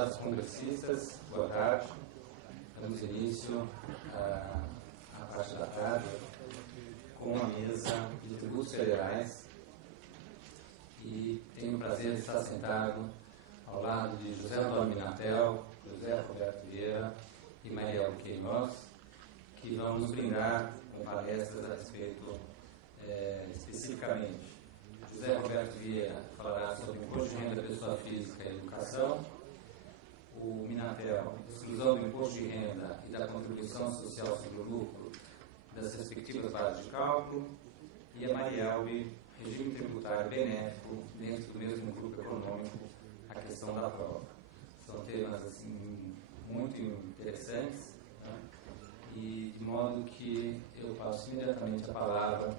Prezados congressistas, boa tarde. Damos início à parte da tarde com a mesa de tributos federais e tenho o prazer de estar sentado ao lado de José Antônio Minatel, José Roberto Vieira e Maria Queiroz, que vão nos brindar com palestras a respeito especificamente. José Roberto Vieira falará sobre o imposto de renda da pessoa física e educação, o Minatel, exclusão do imposto de renda e da contribuição social sobre o lucro das respectivas bases de cálculo, e a Marielbe, regime tributário benéfico dentro do mesmo grupo econômico, a questão da prova. São temas assim, muito interessantes, né? E de modo que eu passo imediatamente a palavra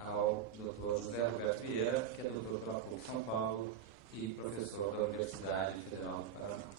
ao Dr. José Roberto Vieira, que é doutor pela PUC São Paulo e professor da Universidade Federal do Paraná.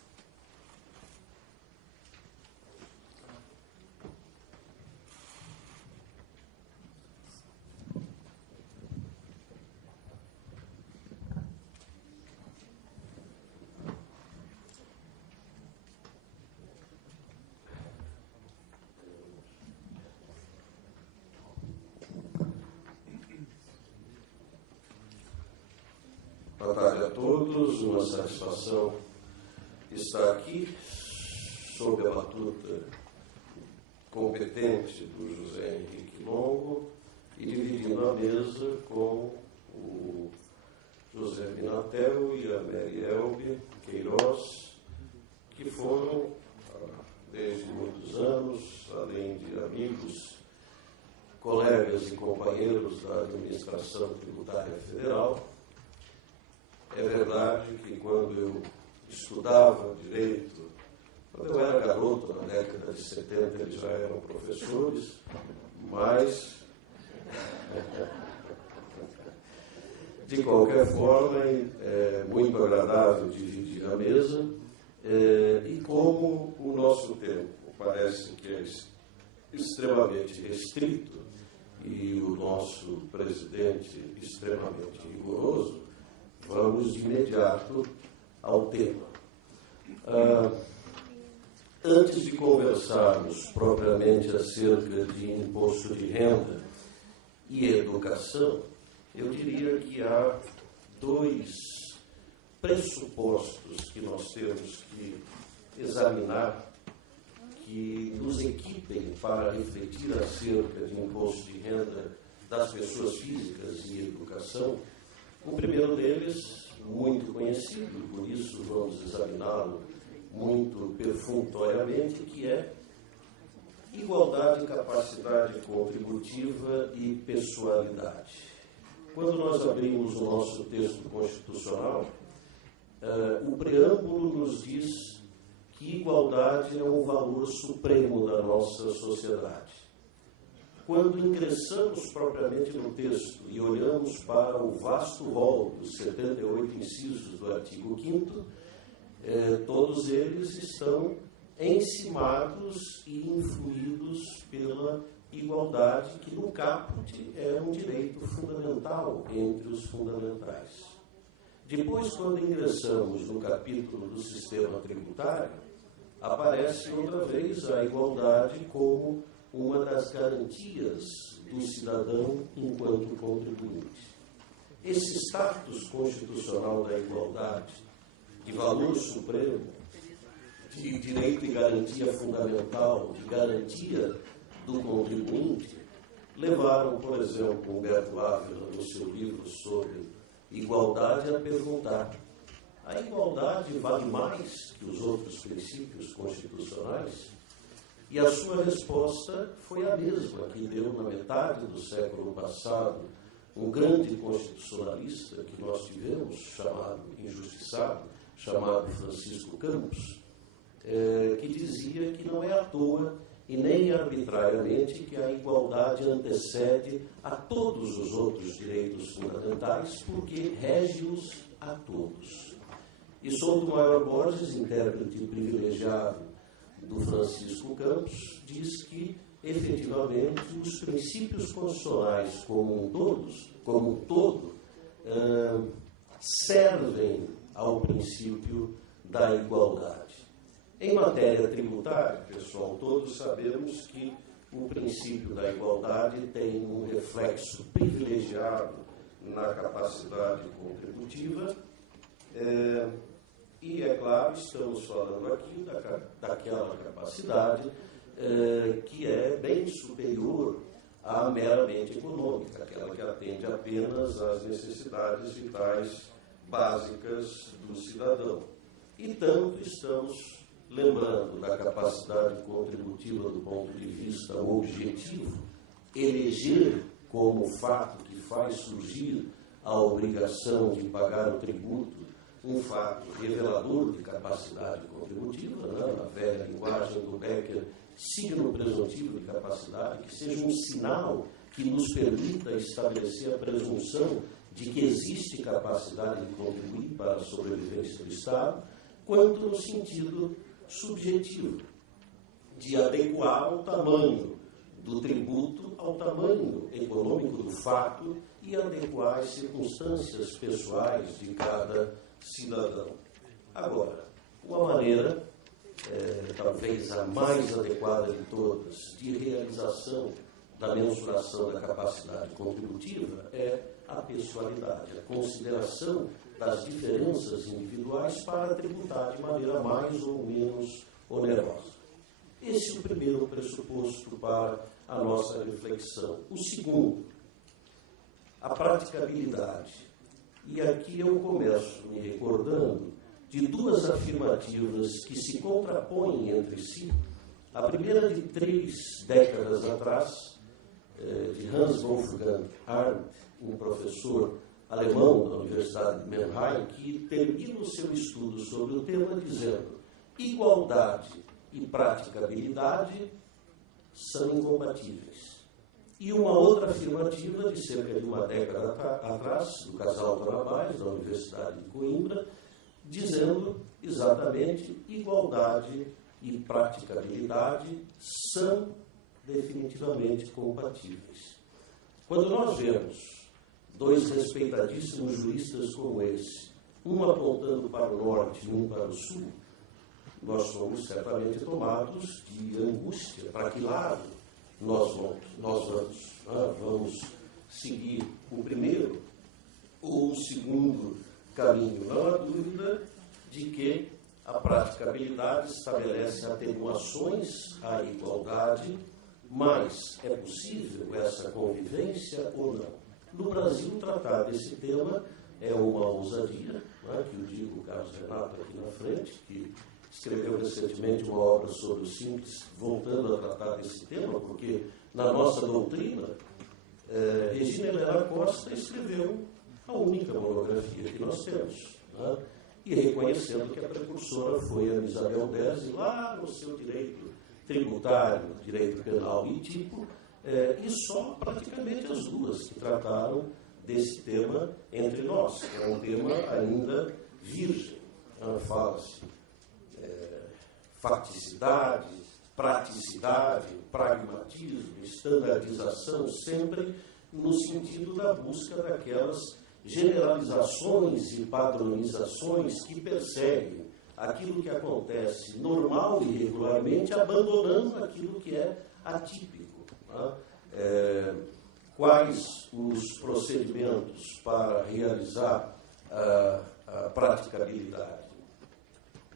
Boa tarde a todos, uma satisfação estar aqui sob a batuta competente do José Henrique Longo e dividindo a mesa com o José Minatel e a Marielbe Queiroz, que foram, desde muitos anos, além de amigos, colegas e companheiros da Administração Tributária Federal. É verdade que quando eu estudava Direito, quando eu era garoto, na década de 70, eles já eram professores, mas, de qualquer forma, é muito agradável dividir a mesa, e como o nosso tempo parece que é extremamente restrito e o nosso presidente extremamente rigoroso, vamos de imediato ao tema. Antes de conversarmos propriamente acerca de imposto de renda e educação, eu diria que há dois pressupostos que nós temos que examinar, que nos equipem para refletir acerca de imposto de renda das pessoas físicas e educação. O primeiro deles, muito conhecido, por isso vamos examiná-lo muito perfunctoriamente, que é igualdade, capacidade contributiva e pessoalidade. Quando nós abrimos o nosso texto constitucional, o preâmbulo nos diz que igualdade é um valor supremo da nossa sociedade. Quando ingressamos propriamente no texto e olhamos para o vasto rol dos 78 incisos do artigo 5º, todos eles estão encimados e influídos pela igualdade, que no caput é um direito fundamental entre os fundamentais. Depois, quando ingressamos no capítulo do sistema tributário, aparece outra vez a igualdade como uma das garantias do cidadão enquanto contribuinte. Esse status constitucional da igualdade, de valor supremo, de direito e garantia fundamental, de garantia do contribuinte, levaram, por exemplo, Humberto Ávila, no seu livro sobre igualdade, a perguntar: a igualdade vale mais que os outros princípios constitucionais? E a sua resposta foi a mesma que deu na metade do século passado um grande constitucionalista que nós tivemos, chamado injustiçado, chamado Francisco Campos, que dizia que não é à toa e nem arbitrariamente que a igualdade antecede a todos os outros direitos fundamentais, porque rege-os a todos. E Souto Borges, intérprete privilegiado do Francisco Campos, diz que, efetivamente, os princípios constitucionais como um todo, servem ao princípio da igualdade. Em matéria tributária, pessoal, todos sabemos que o princípio da igualdade tem um reflexo privilegiado na capacidade contributiva, e, é claro, estamos falando aqui daquela capacidade que é bem superior à meramente econômica, aquela que atende apenas às necessidades vitais básicas do cidadão. E tanto estamos lembrando da capacidade contributiva do ponto de vista objetivo, eleger como fato que faz surgir a obrigação de pagar o tributo um fato revelador de capacidade contributiva, né? Na velha linguagem do Becker, signo presuntivo de capacidade, que seja um sinal que nos permita estabelecer a presunção de que existe capacidade de contribuir para a sobrevivência do Estado, quanto no sentido subjetivo, de adequar o tamanho do tributo ao tamanho econômico do fato e adequar as circunstâncias pessoais de cada cidadão. Agora, uma maneira, talvez a mais adequada de todas, de realização da mensuração da capacidade contributiva é a pessoalidade, a consideração das diferenças individuais para tributar de maneira mais ou menos onerosa. Esse é o primeiro pressuposto para a nossa reflexão. O segundo, a praticabilidade. E aqui eu começo me recordando de duas afirmativas que se contrapõem entre si. A primeira de 3 décadas atrás, de Hans Wolfgang Arndt, um professor alemão da Universidade de Mannheim, que termina o seu estudo sobre o tema dizendo: igualdade e praticabilidade são incompatíveis. E uma outra afirmativa de cerca de uma década atrás, do casal Tornabás, da Universidade de Coimbra, dizendo exatamente: igualdade e praticabilidade são definitivamente compatíveis. Quando nós vemos dois respeitadíssimos juristas como esse, um apontando para o norte e um para o sul, nós somos certamente tomados de angústia. Para que lado nós vamos? Vamos seguir o primeiro ou o segundo caminho? Não há dúvida de que a praticabilidade estabelece atenuações à igualdade, mas é possível essa convivência ou não? No Brasil, tratar desse tema é uma ousadia, que o digo o Carlos Renato aqui na frente, que escreveu recentemente uma obra sobre o Simples, voltando a tratar desse tema, porque na nossa doutrina, Regina Helena Costa escreveu a única monografia que nós temos, e reconhecendo que a precursora foi a Isabel Dese, lá no seu direito tributário, direito penal e tipo, e só praticamente as duas que trataram desse tema entre nós, que é um tema ainda virgem. Fala-se facticidade, praticidade, pragmatismo, estandardização, sempre no sentido da busca daquelas generalizações e padronizações que perseguem aquilo que acontece normal e regularmente, abandonando aquilo que é atípico. Quais os procedimentos para realizar a praticabilidade?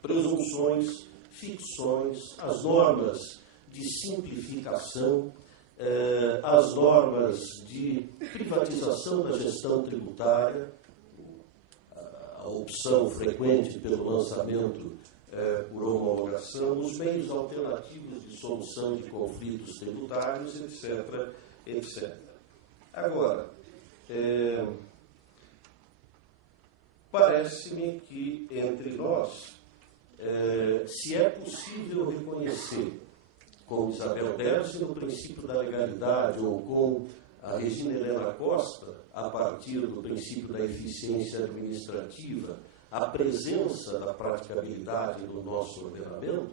Presunções, ficções, as normas de simplificação, as normas de privatização da gestão tributária, a opção frequente pelo lançamento por homologação, os meios alternativos de solução de conflitos tributários, etc., etc. Agora, parece-me que entre nós, se é possível reconhecer, com Isabel Dese no princípio da legalidade, ou com a Regina Helena Costa, a partir do princípio da eficiência administrativa, a presença da praticabilidade no nosso ordenamento,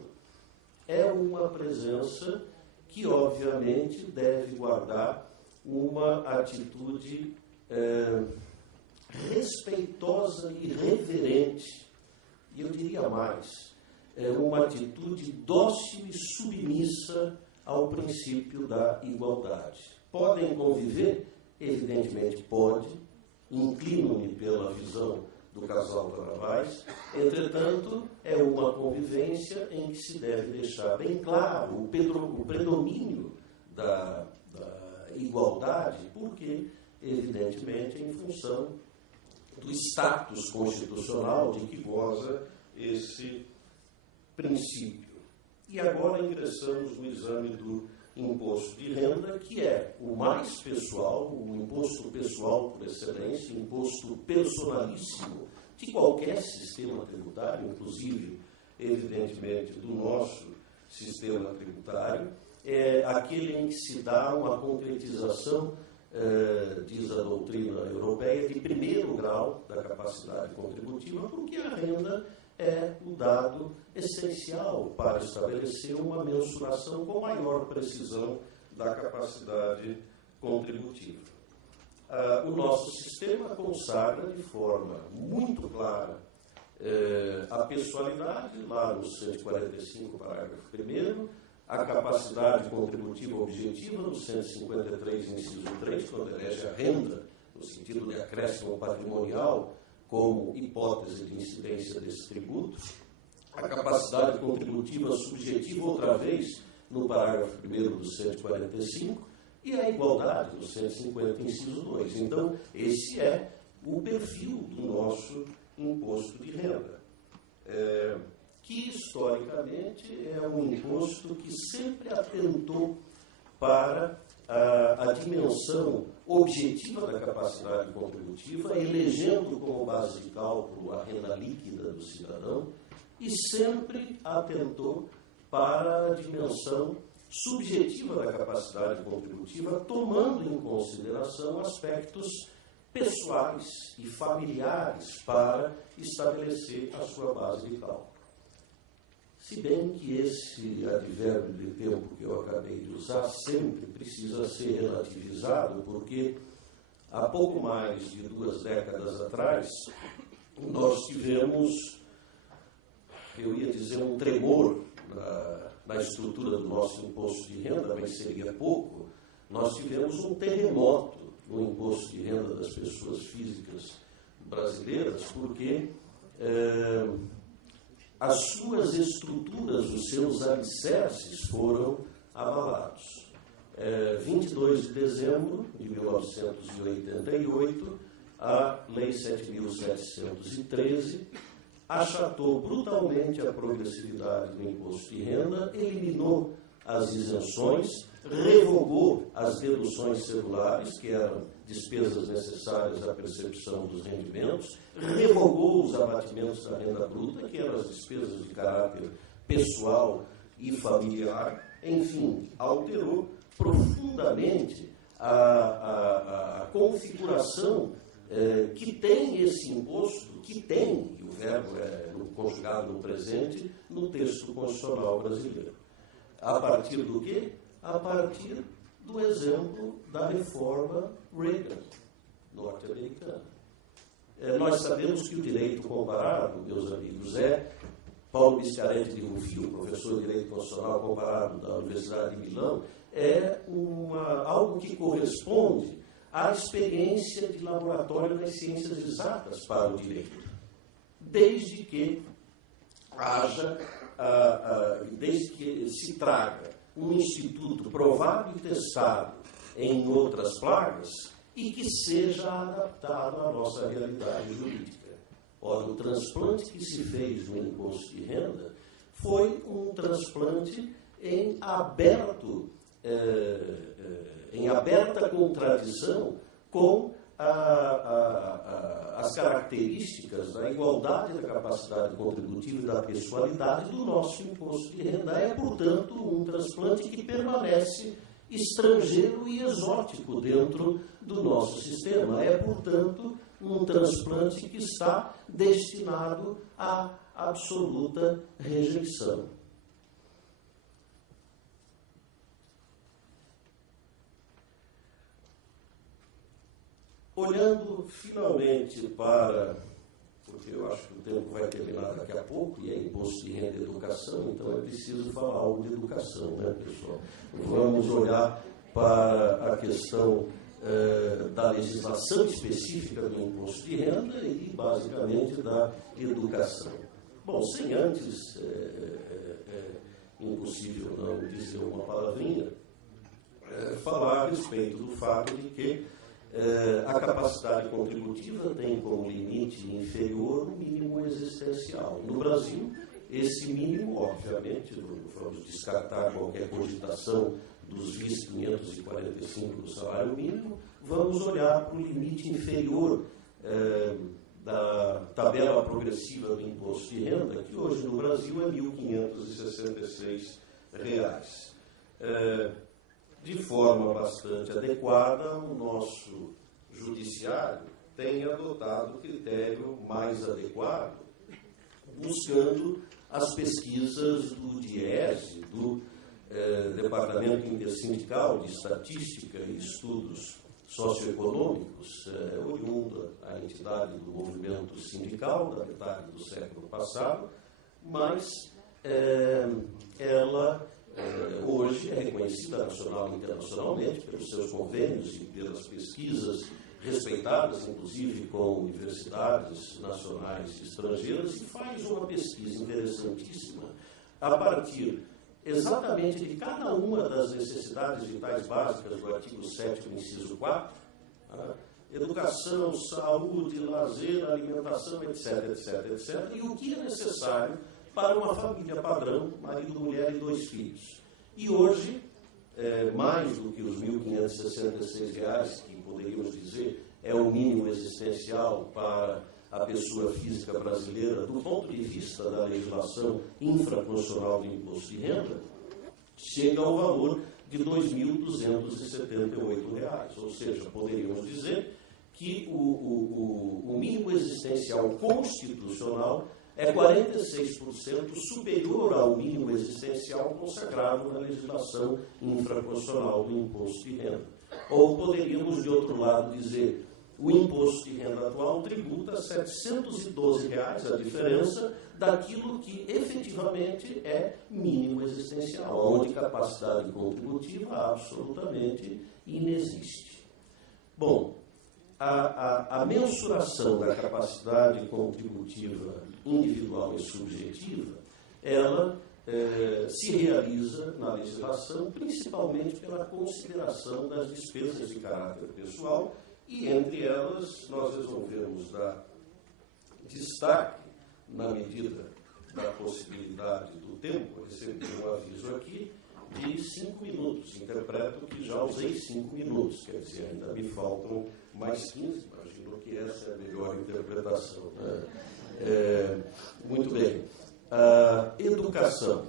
é uma presença que, obviamente, deve guardar uma atitude respeitosa e reverente e eu diria mais, uma atitude dócil e submissa ao princípio da igualdade. Podem conviver? Evidentemente pode, inclino-me pela visão do casal Tarabás, entretanto, é uma convivência em que se deve deixar bem claro o predomínio da igualdade, porque, evidentemente, em função do status constitucional de que goza esse princípio. E agora ingressamos no exame do imposto de renda, que é o mais pessoal, o imposto pessoal por excelência, o imposto personalíssimo de qualquer sistema tributário, inclusive, evidentemente, do nosso sistema tributário, é aquele em que se dá uma concretização, diz a doutrina europeia, de primeiro grau da capacidade contributiva, porque a renda é o dado essencial para estabelecer uma mensuração com maior precisão da capacidade contributiva. O nosso sistema consagra de forma muito clara a pessoalidade, lá no 145, parágrafo 1º, a capacidade contributiva objetiva, no 153, inciso 3, quando elege a renda, no sentido de acréscimo patrimonial, como hipótese de incidência desse tributo, a capacidade contributiva subjetiva, outra vez, no parágrafo 1º do 145, e a igualdade, no 150, inciso 2. Então, esse é o perfil do nosso imposto de renda, que, historicamente, é um imposto que sempre atentou para a dimensão objetiva da capacidade contributiva, elegendo como base de cálculo a renda líquida do cidadão, e sempre atentou para a dimensão subjetiva da capacidade contributiva, tomando em consideração aspectos pessoais e familiares para estabelecer a sua base de cálculo. Se bem que esse advérbio de tempo que eu acabei de usar sempre precisa ser relativizado, porque há pouco mais de 2 décadas atrás nós tivemos, eu ia dizer, um tremor na estrutura do nosso imposto de renda, mas seria pouco. Nós tivemos um terremoto no imposto de renda das pessoas físicas brasileiras, porque as suas estruturas, os seus alicerces foram abalados. 22 de dezembro de 1988, a Lei 7.713 achatou brutalmente a progressividade do imposto de renda, eliminou as isenções, revogou as deduções celulares, que eram despesas necessárias à percepção dos rendimentos, revogou os abatimentos da renda bruta, que eram as despesas de caráter pessoal e familiar, enfim, alterou profundamente a configuração que tem esse imposto, que tem, e o verbo é conjugado no presente, no texto constitucional brasileiro. A partir do quê? A partir do exemplo da reforma Reagan, norte-americana. Nós sabemos que o direito comparado, meus amigos, Paulo Biscarete de Rufio, professor de Direito Constitucional Comparado da Universidade de Milão, é algo que corresponde à experiência de laboratório nas ciências exatas para o direito, desde que desde que se traga um instituto provado e testado em outras plagas e que seja adaptado à nossa realidade jurídica. Ora, o transplante que se fez no imposto de renda foi um transplante em aberta contradição com as características da igualdade da capacidade contributiva e da pessoalidade do nosso imposto de renda. É, portanto, um transplante que permanece estrangeiro e exótico dentro do nosso sistema. É, portanto, um transplante que está destinado à absoluta rejeição. Olhando finalmente porque eu acho que o tempo vai terminar daqui a pouco, e é imposto de renda e educação, então é preciso falar algo de educação, né, pessoal? Vamos olhar para a questão da legislação específica do imposto de renda e, basicamente, da educação. Bom, sem antes, impossível não dizer uma palavrinha, falar a respeito do fato de que a capacidade contributiva tem como limite inferior o mínimo existencial. No Brasil, esse mínimo, obviamente, vamos descartar qualquer cogitação dos VIS 545 do salário mínimo, vamos olhar para o limite inferior da tabela progressiva do imposto de renda, que hoje no Brasil é R$ 1.566. De forma bastante adequada, o nosso judiciário tem adotado o critério mais adequado, buscando as pesquisas do DIESE, do Departamento Intersindical de Estatística e Estudos Socioeconômicos, oriunda a entidade do movimento sindical da metade do século passado, mas ela hoje é reconhecida nacional e internacionalmente pelos seus convênios e pelas pesquisas respeitadas, inclusive com universidades nacionais e estrangeiras, e faz uma pesquisa interessantíssima a partir exatamente de cada uma das necessidades vitais básicas do artigo 7º, inciso 4, educação, saúde, lazer, alimentação, etc., etc., etc., e o que é necessário para uma família padrão, marido, mulher e 2 filhos. E hoje, mais do que os R$ 1.566, que poderíamos dizer é o mínimo existencial para a pessoa física brasileira, do ponto de vista da legislação infraconstitucional do imposto de renda, chega ao valor de R$ 2.278. Ou seja, poderíamos dizer que o mínimo existencial constitucional é 46% superior ao mínimo existencial consagrado na legislação infraconstitucional do imposto de renda. Ou poderíamos, de outro lado, dizer o imposto de renda atual tributa R$ 712, a diferença daquilo que efetivamente é mínimo existencial, onde capacidade contributiva absolutamente inexiste. Bom, a mensuração da capacidade contributiva individual e subjetiva, ela se realiza na legislação principalmente pela consideração das despesas de caráter pessoal, e entre elas nós resolvemos dar destaque, na medida da possibilidade do tempo. Eu recebi um aviso aqui de 5 minutos. Interpreto que já usei 5 minutos, quer dizer, ainda me faltam mais 15, imagino que essa é a melhor interpretação. Muito bem. Educação.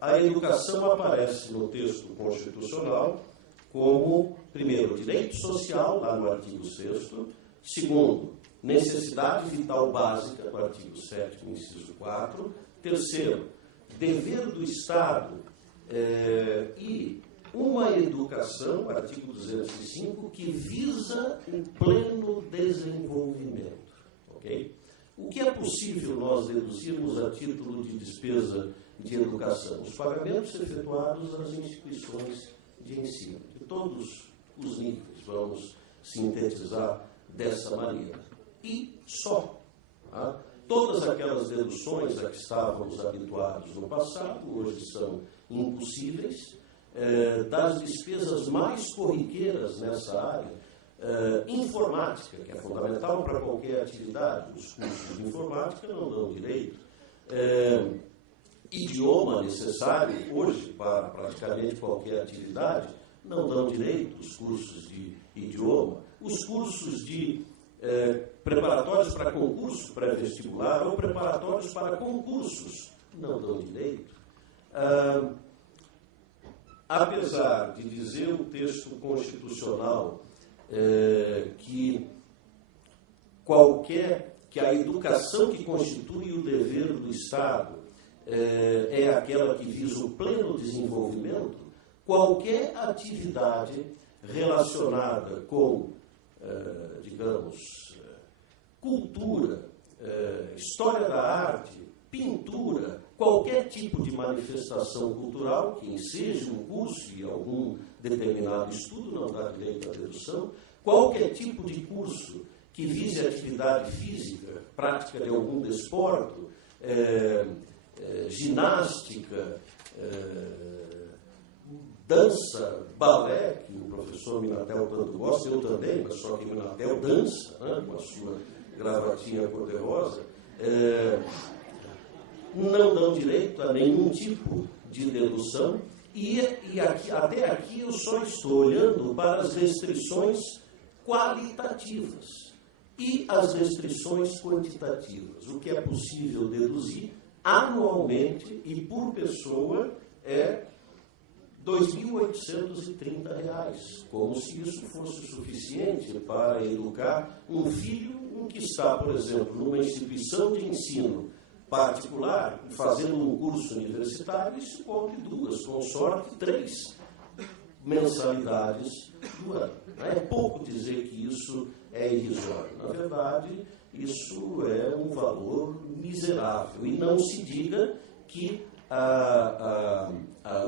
A educação aparece no texto constitucional como, primeiro, direito social, lá no artigo 6º, segundo, necessidade vital básica, no artigo 7º, inciso 4, terceiro, dever do Estado e uma educação, artigo 205, que visa o pleno desenvolvimento. Okay? O que é possível nós deduzirmos a título de despesa de educação? Os pagamentos efetuados às instituições de ensino, de todos os níveis, vamos sintetizar dessa maneira. E só. Tá? Todas aquelas deduções a que estávamos habituados no passado, hoje são impossíveis, das despesas mais corriqueiras nessa área, informática, que é fundamental para qualquer atividade, os cursos de informática não dão direito. Idioma necessário, hoje, para praticamente qualquer atividade, não dão direito os cursos de idioma. Os cursos de preparatórios para concurso pré-vestibular ou preparatórios para concursos não dão direito. Apesar de dizer o texto constitucional que a educação que constitui o dever do Estado é aquela que visa o pleno desenvolvimento, qualquer atividade relacionada com, digamos, cultura, história da arte, pintura, qualquer tipo de manifestação cultural que enseje um curso e algum determinado estudo, não dá direito à dedução, qualquer tipo de curso que vise atividade física, prática de algum desporto, ginástica, dança, balé, que o professor Minatel tanto gosta, eu também, mas só que o Minatel dança, né, com a sua gravatinha cor-de-rosa, não dão direito a nenhum tipo de dedução, e até aqui eu só estou olhando para as restrições qualitativas e as restrições quantitativas. O que é possível deduzir anualmente e por pessoa é R$ 2.830, como se isso fosse suficiente para educar um filho que está, por exemplo, numa instituição de ensino particular, fazendo um curso universitário, e se compre 2, com sorte 3 mensalidades do ano. É pouco dizer que isso é irrisório. Na verdade, isso é um valor miserável. E não se diga que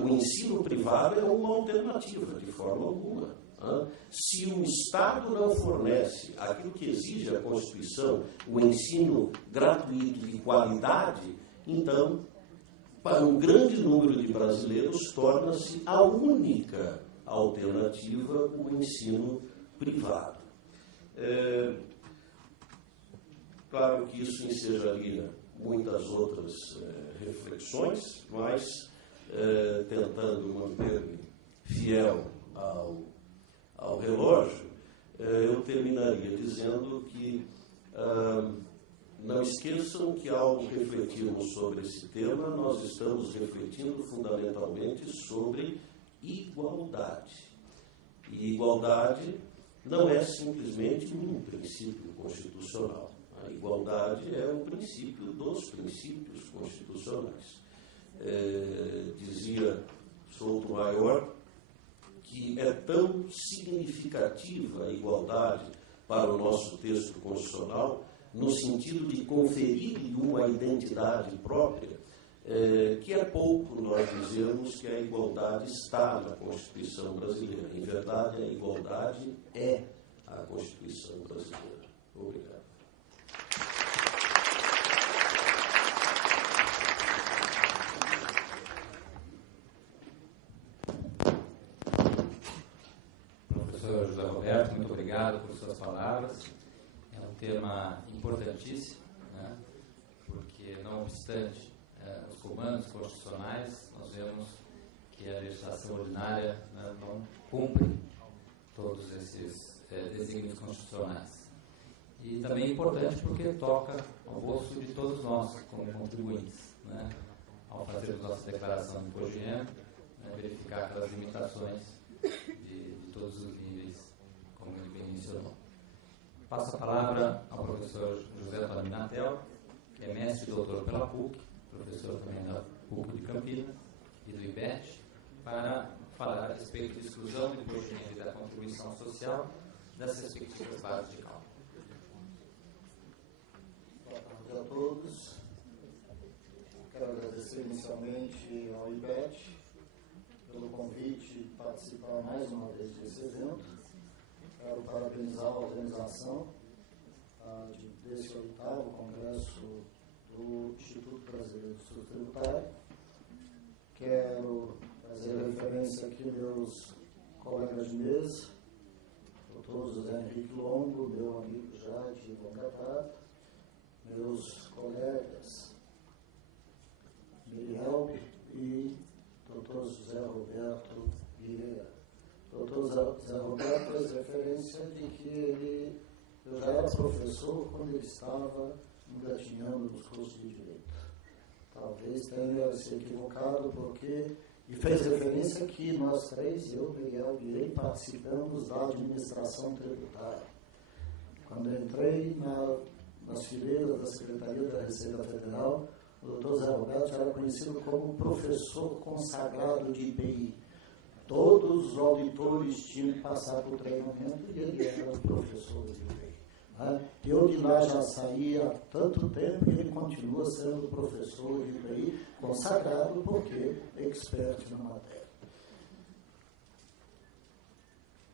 o ensino privado é uma alternativa, de forma alguma. Se o Estado não fornece aquilo que exige a Constituição, o ensino gratuito de qualidade, então, para um grande número de brasileiros, torna-se a única alternativa o ensino privado. Claro que isso ensejaria muitas outras reflexões, mas tentando manter-me fiel ao relógio, eu terminaria dizendo que não esqueçam que ao refletirmos sobre esse tema, nós estamos refletindo fundamentalmente sobre igualdade. E igualdade não é simplesmente um princípio constitucional. A igualdade é o princípio dos princípios constitucionais. Dizia Souto-Maior que é tão significativa a igualdade para o nosso texto constitucional, no sentido de conferir-lhe uma identidade própria, que é pouco nós dizermos que a igualdade está na Constituição brasileira. Em verdade, a igualdade é a Constituição brasileira. Obrigado. Professor José Roberto, muito obrigado por suas palavras. É um tema importantíssimo, né? Porque, não obstante os comandos constitucionais, nós vemos que a legislação ordinária, né, não cumpre todos esses desígnios constitucionais. E também é importante porque toca ao bolso de todos nós, como contribuintes, né? Ao fazermos nossa declaração de imposto de renda, né, verificar aquelas limitações de todos os níveis, como ele bem mencionou. Passo a palavra ao professor José Antônio Minatel, que é mestre e doutor pela PUC, professor também da PUC de Campinas e do IBET, para falar a respeito de exclusão do imposto de renda e da contribuição social das respectivas bases de cálculo. Boa tarde a todos. Quero agradecer inicialmente ao IBET pelo convite de participar mais uma vez desse evento. Quero parabenizar a organização desse 8º Congresso do Instituto Brasileiro do Estudo Tributário. Quero fazer referência aqui meus colegas de mesa, doutor José Henrique Longo, meu amigo Jade de longa data, meus colegas Miriel e doutor José Roberto Vieira. Doutor José Roberto faz referência de que eu já era professor quando ele estava engatinhando nos cursos de Direito. Talvez tenha se equivocado porque... E fez referência que nós três, eu, Miguel e ele, participamos da administração tributária. Quando eu entrei nas fileiras da Secretaria da Receita Federal, o doutor Zé Roberto era conhecido como professor consagrado de IPI. Todos os auditores tinham que passar por treinamento e ele era o professor de IPI. Né? Eu de lá já saí há tanto tempo e ele continua sendo professor de IPI consagrado porque é expert na matéria.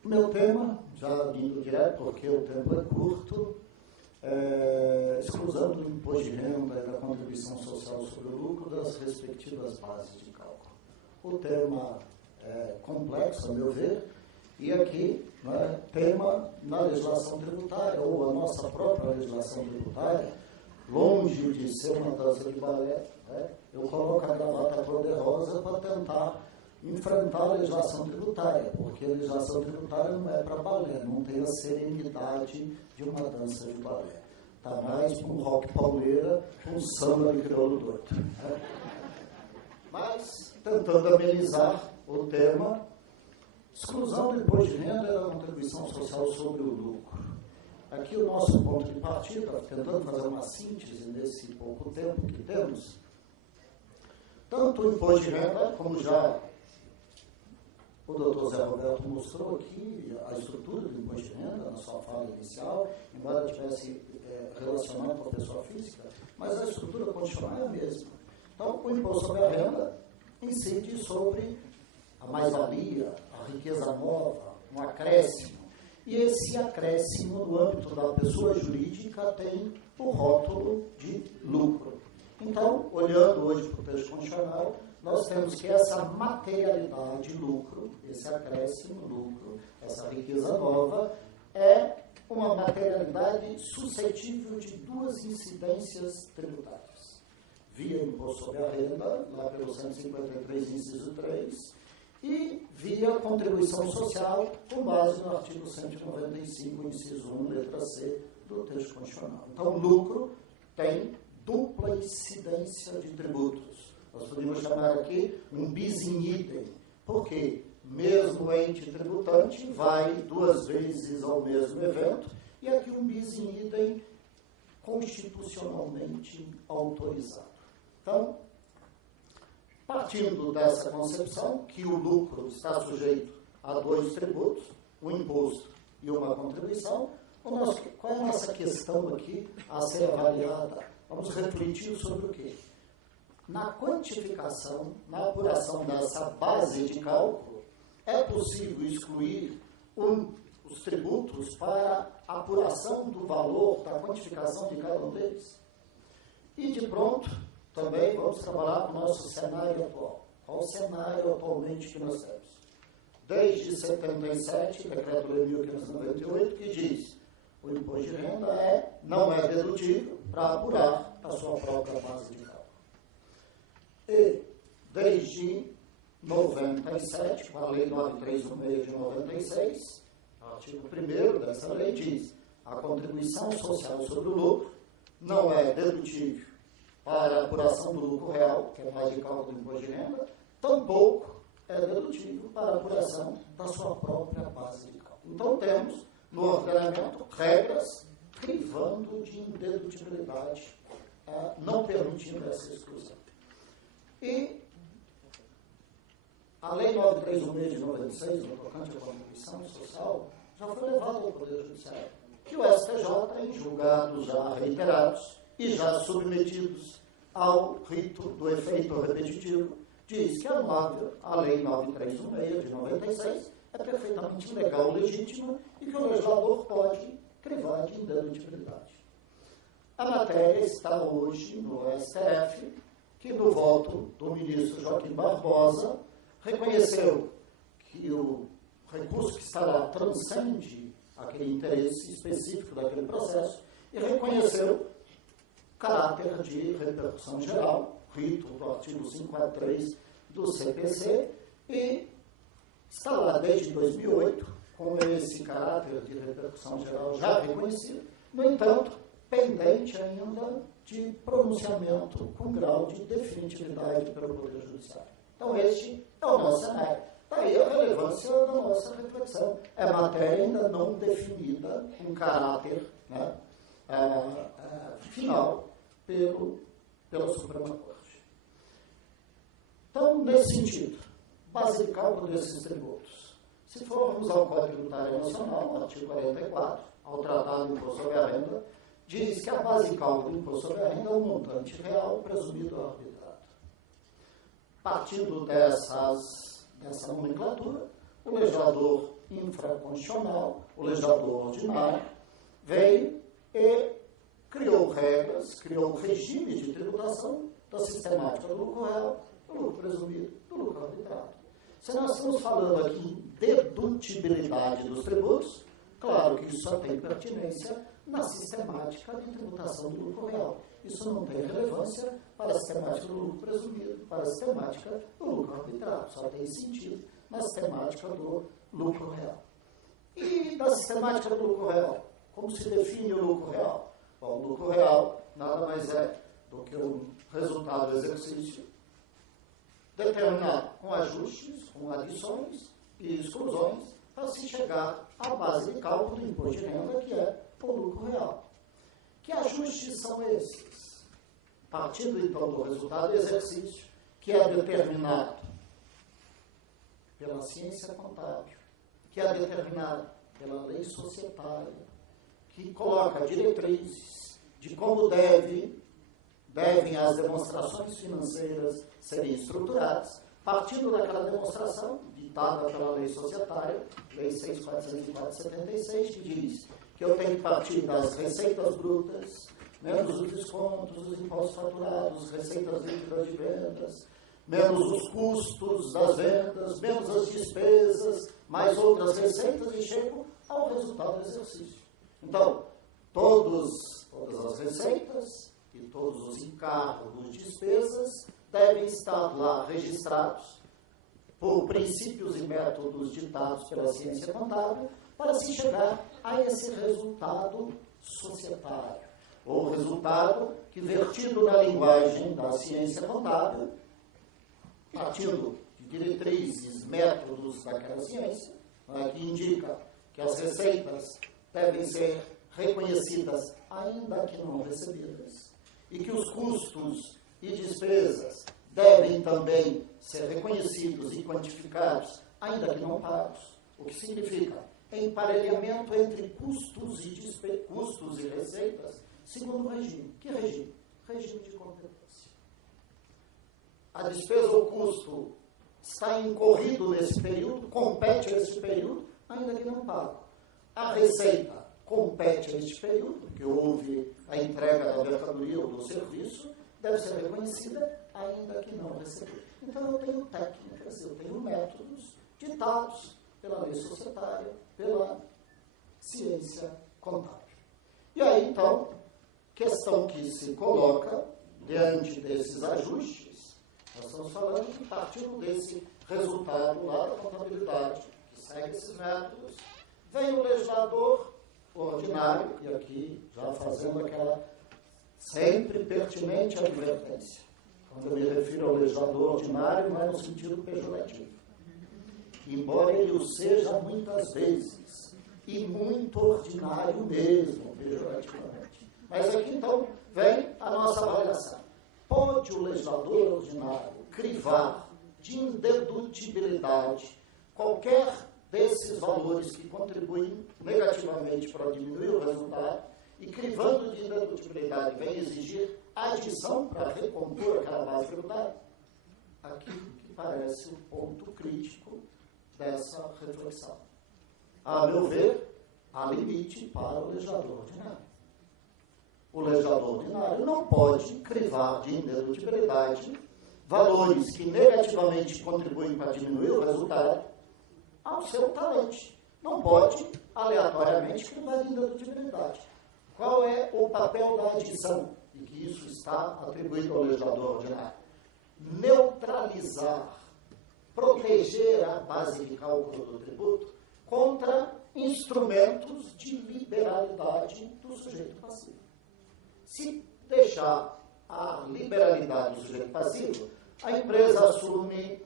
Meu tema, já indo direto, porque o tempo é curto, exclusão do imposto de renda e da contribuição social sobre o lucro das respectivas bases de cálculo. O tema é complexo, a meu ver, e aqui, né, tema na legislação tributária, ou a nossa própria legislação tributária, longe de ser uma dança de balé, né, eu coloco a gravata cor-de-rosa para tentar enfrentar a legislação tributária, porque a legislação tributária não é para balé, não tem a serenidade de uma dança de balé. Está mais para um rock pauleira, um samba de crioulo doido. Né? Mas, tentando amenizar o tema, exclusão do imposto de renda e da contribuição social sobre o lucro. Aqui o nosso ponto de partida, tentando fazer uma síntese nesse pouco tempo que temos, tanto o imposto de renda, como já o doutor Zé Roberto mostrou aqui a estrutura do imposto de renda na sua fala inicial, embora tivesse relacionado com a pessoa física, mas a estrutura condicional é a mesma. Então, o imposto sobre a renda incide sobre a mais-valia, a riqueza nova, um acréscimo. E esse acréscimo, no âmbito da pessoa jurídica, tem o rótulo de lucro. Então, olhando hoje para o texto constitucional, nós temos que essa materialidade lucro, esse acréscimo lucro, essa riqueza nova, é uma materialidade suscetível de duas incidências tributárias. Via imposto sobre a renda, lá pelo 153, inciso 3, e via contribuição social, com base no artigo 195, inciso 1, letra C, do texto constitucional. Então, lucro tem dupla incidência de tributos. Nós podemos chamar aqui um bis in idem, porque mesmo o ente tributante vai duas vezes ao mesmo evento, e aqui um bis in idem constitucionalmente autorizado. Então, partindo dessa concepção, que o lucro está sujeito a dois tributos, um imposto e uma contribuição, qual é a nossa questão aqui a ser avaliada? Vamos refletir sobre o quê? Na quantificação, na apuração dessa base de cálculo, é possível excluir os tributos para apuração do valor, da quantificação de cada um deles? E de pronto, também vamos trabalhar com o nosso cenário atual. Qual o cenário atualmente que nós temos? Desde 77, Decreto-Lei 1598, que diz o imposto de renda não é dedutível para apurar a sua própria base de cálculo. E, desde 97, com a Lei 9316 de 96, o artigo 1º dessa lei diz: a contribuição social sobre o lucro não é dedutível para a apuração do lucro real, que é mais de cálculo do imposto de renda, tampouco é dedutível para a apuração da sua própria base de cálculo. Então, temos no ordenamento regras privando de indedutibilidade, não permitindo essa exclusão. E a Lei 9316 de 96, no tocante à contribuição social, já foi levada ao Poder Judiciário, que o STJ, em julgados já reiterados e já submetidos ao rito do efeito repetitivo, diz que a Lei 9316 de 96 é perfeitamente legal, legítima, e que o legislador pode privar de indedutibilidade. A matéria está hoje no STF, que no voto do ministro Joaquim Barbosa reconheceu que o recurso que está lá transcende aquele interesse específico daquele processo e reconheceu caráter de repercussão geral, rito do artigo 543 do CPC, e está lá desde 2008 com esse caráter de repercussão geral já reconhecido, no entanto, pendente ainda de pronunciamento com grau de definitividade pelo Poder Judiciário. Então, este é o nosso cenário. Daí a relevância da nossa reflexão. É matéria ainda não definida com caráter final pela Suprema Corte. Então, nesse sentido, base de cálculo desses tributos. Se formos ao Código Tributário Nacional, artigo 44, ao tratar do imposto sobre a renda, diz que a base de cálculo do imposto sobre a renda é um montante real presumido arbitrado. Partindo dessa nomenclatura, o legislador infraconstitucional, o legislador ordinário, veio e criou regras, criou regimes de tributação da sistemática do lucro real, do lucro presumido, do lucro arbitrado. Se nós estamos falando aqui em dedutibilidade dos tributos, claro que isso só tem pertinência na sistemática de tributação do lucro real. Isso não tem relevância para a sistemática do lucro presumido, para a sistemática do lucro arbitrado. Só tem sentido na sistemática do lucro real. E da sistemática do lucro real? Como se define o lucro real? Bom, o lucro real nada mais é do que o resultado do exercício determinado com ajustes, com adições e exclusões para se chegar à base de cálculo do imposto de renda, que é o lucro real. Que ajustes são esses? Partindo, então, do resultado do exercício, que é determinado pela ciência contábil, que é determinado pela lei societária, que coloca diretrizes de como devem as demonstrações financeiras serem estruturadas, partindo daquela demonstração ditada pela lei societária, Lei 6.404/76, que diz que eu tenho que partir das receitas brutas, menos os descontos, os impostos faturados, receitas líquidas de vendas, menos os custos das vendas, menos as despesas, mais outras receitas, e chego ao resultado do exercício. Então, todas as receitas e todos os encargos, despesas, devem estar lá registrados por princípios e métodos ditados pela ciência contábil para se chegar a esse resultado societário, ou resultado que, vertido na linguagem da ciência contábil, partindo de diretrizes, métodos daquela ciência, que indica que as receitas devem ser reconhecidas, ainda que não recebidas, e que os custos e despesas devem também ser reconhecidos e quantificados, ainda que não pagos, o que significa emparelhamento entre custos e receitas, segundo o regime. Que regime? Regime de competência. A despesa ou custo está incorrido nesse período, compete a esse período, ainda que não pago. A receita compete a este período, que houve a entrega da mercadoria ou do serviço, deve ser reconhecida, ainda que não recebida. Então, eu tenho técnicas, eu tenho métodos ditados pela lei societária, pela ciência contábil. E aí, então, questão que se coloca diante desses ajustes, nós estamos falando que, partindo desse resultado lá da contabilidade, que segue esses métodos, vem o legislador ordinário, e aqui já fazendo aquela sempre pertinente advertência. Quando eu me refiro ao legislador ordinário, não é no sentido pejorativo. Embora ele o seja muitas vezes, e muito ordinário mesmo, pejorativamente. Mas aqui, então, vem a nossa avaliação. Pode o legislador ordinário crivar de indedutibilidade qualquer desses valores que contribuem negativamente para diminuir o resultado, e crivando de indedutibilidade vem exigir adição para recompor aquela base tributária? Aqui que parece o ponto crítico dessa reflexão. A meu ver, há limite para o legislador ordinário. O legislador ordinário não pode crivar de indedutibilidade valores que negativamente contribuem para diminuir o resultado ao seu talento. Não pode, aleatoriamente, crivar de indedutibilidade. Qual é o papel da adição? E que isso está atribuído ao legislador ordinário. Neutralizar, proteger a base de cálculo do tributo contra instrumentos de liberalidade do sujeito passivo. Se deixar a liberalidade do sujeito passivo, a empresa assume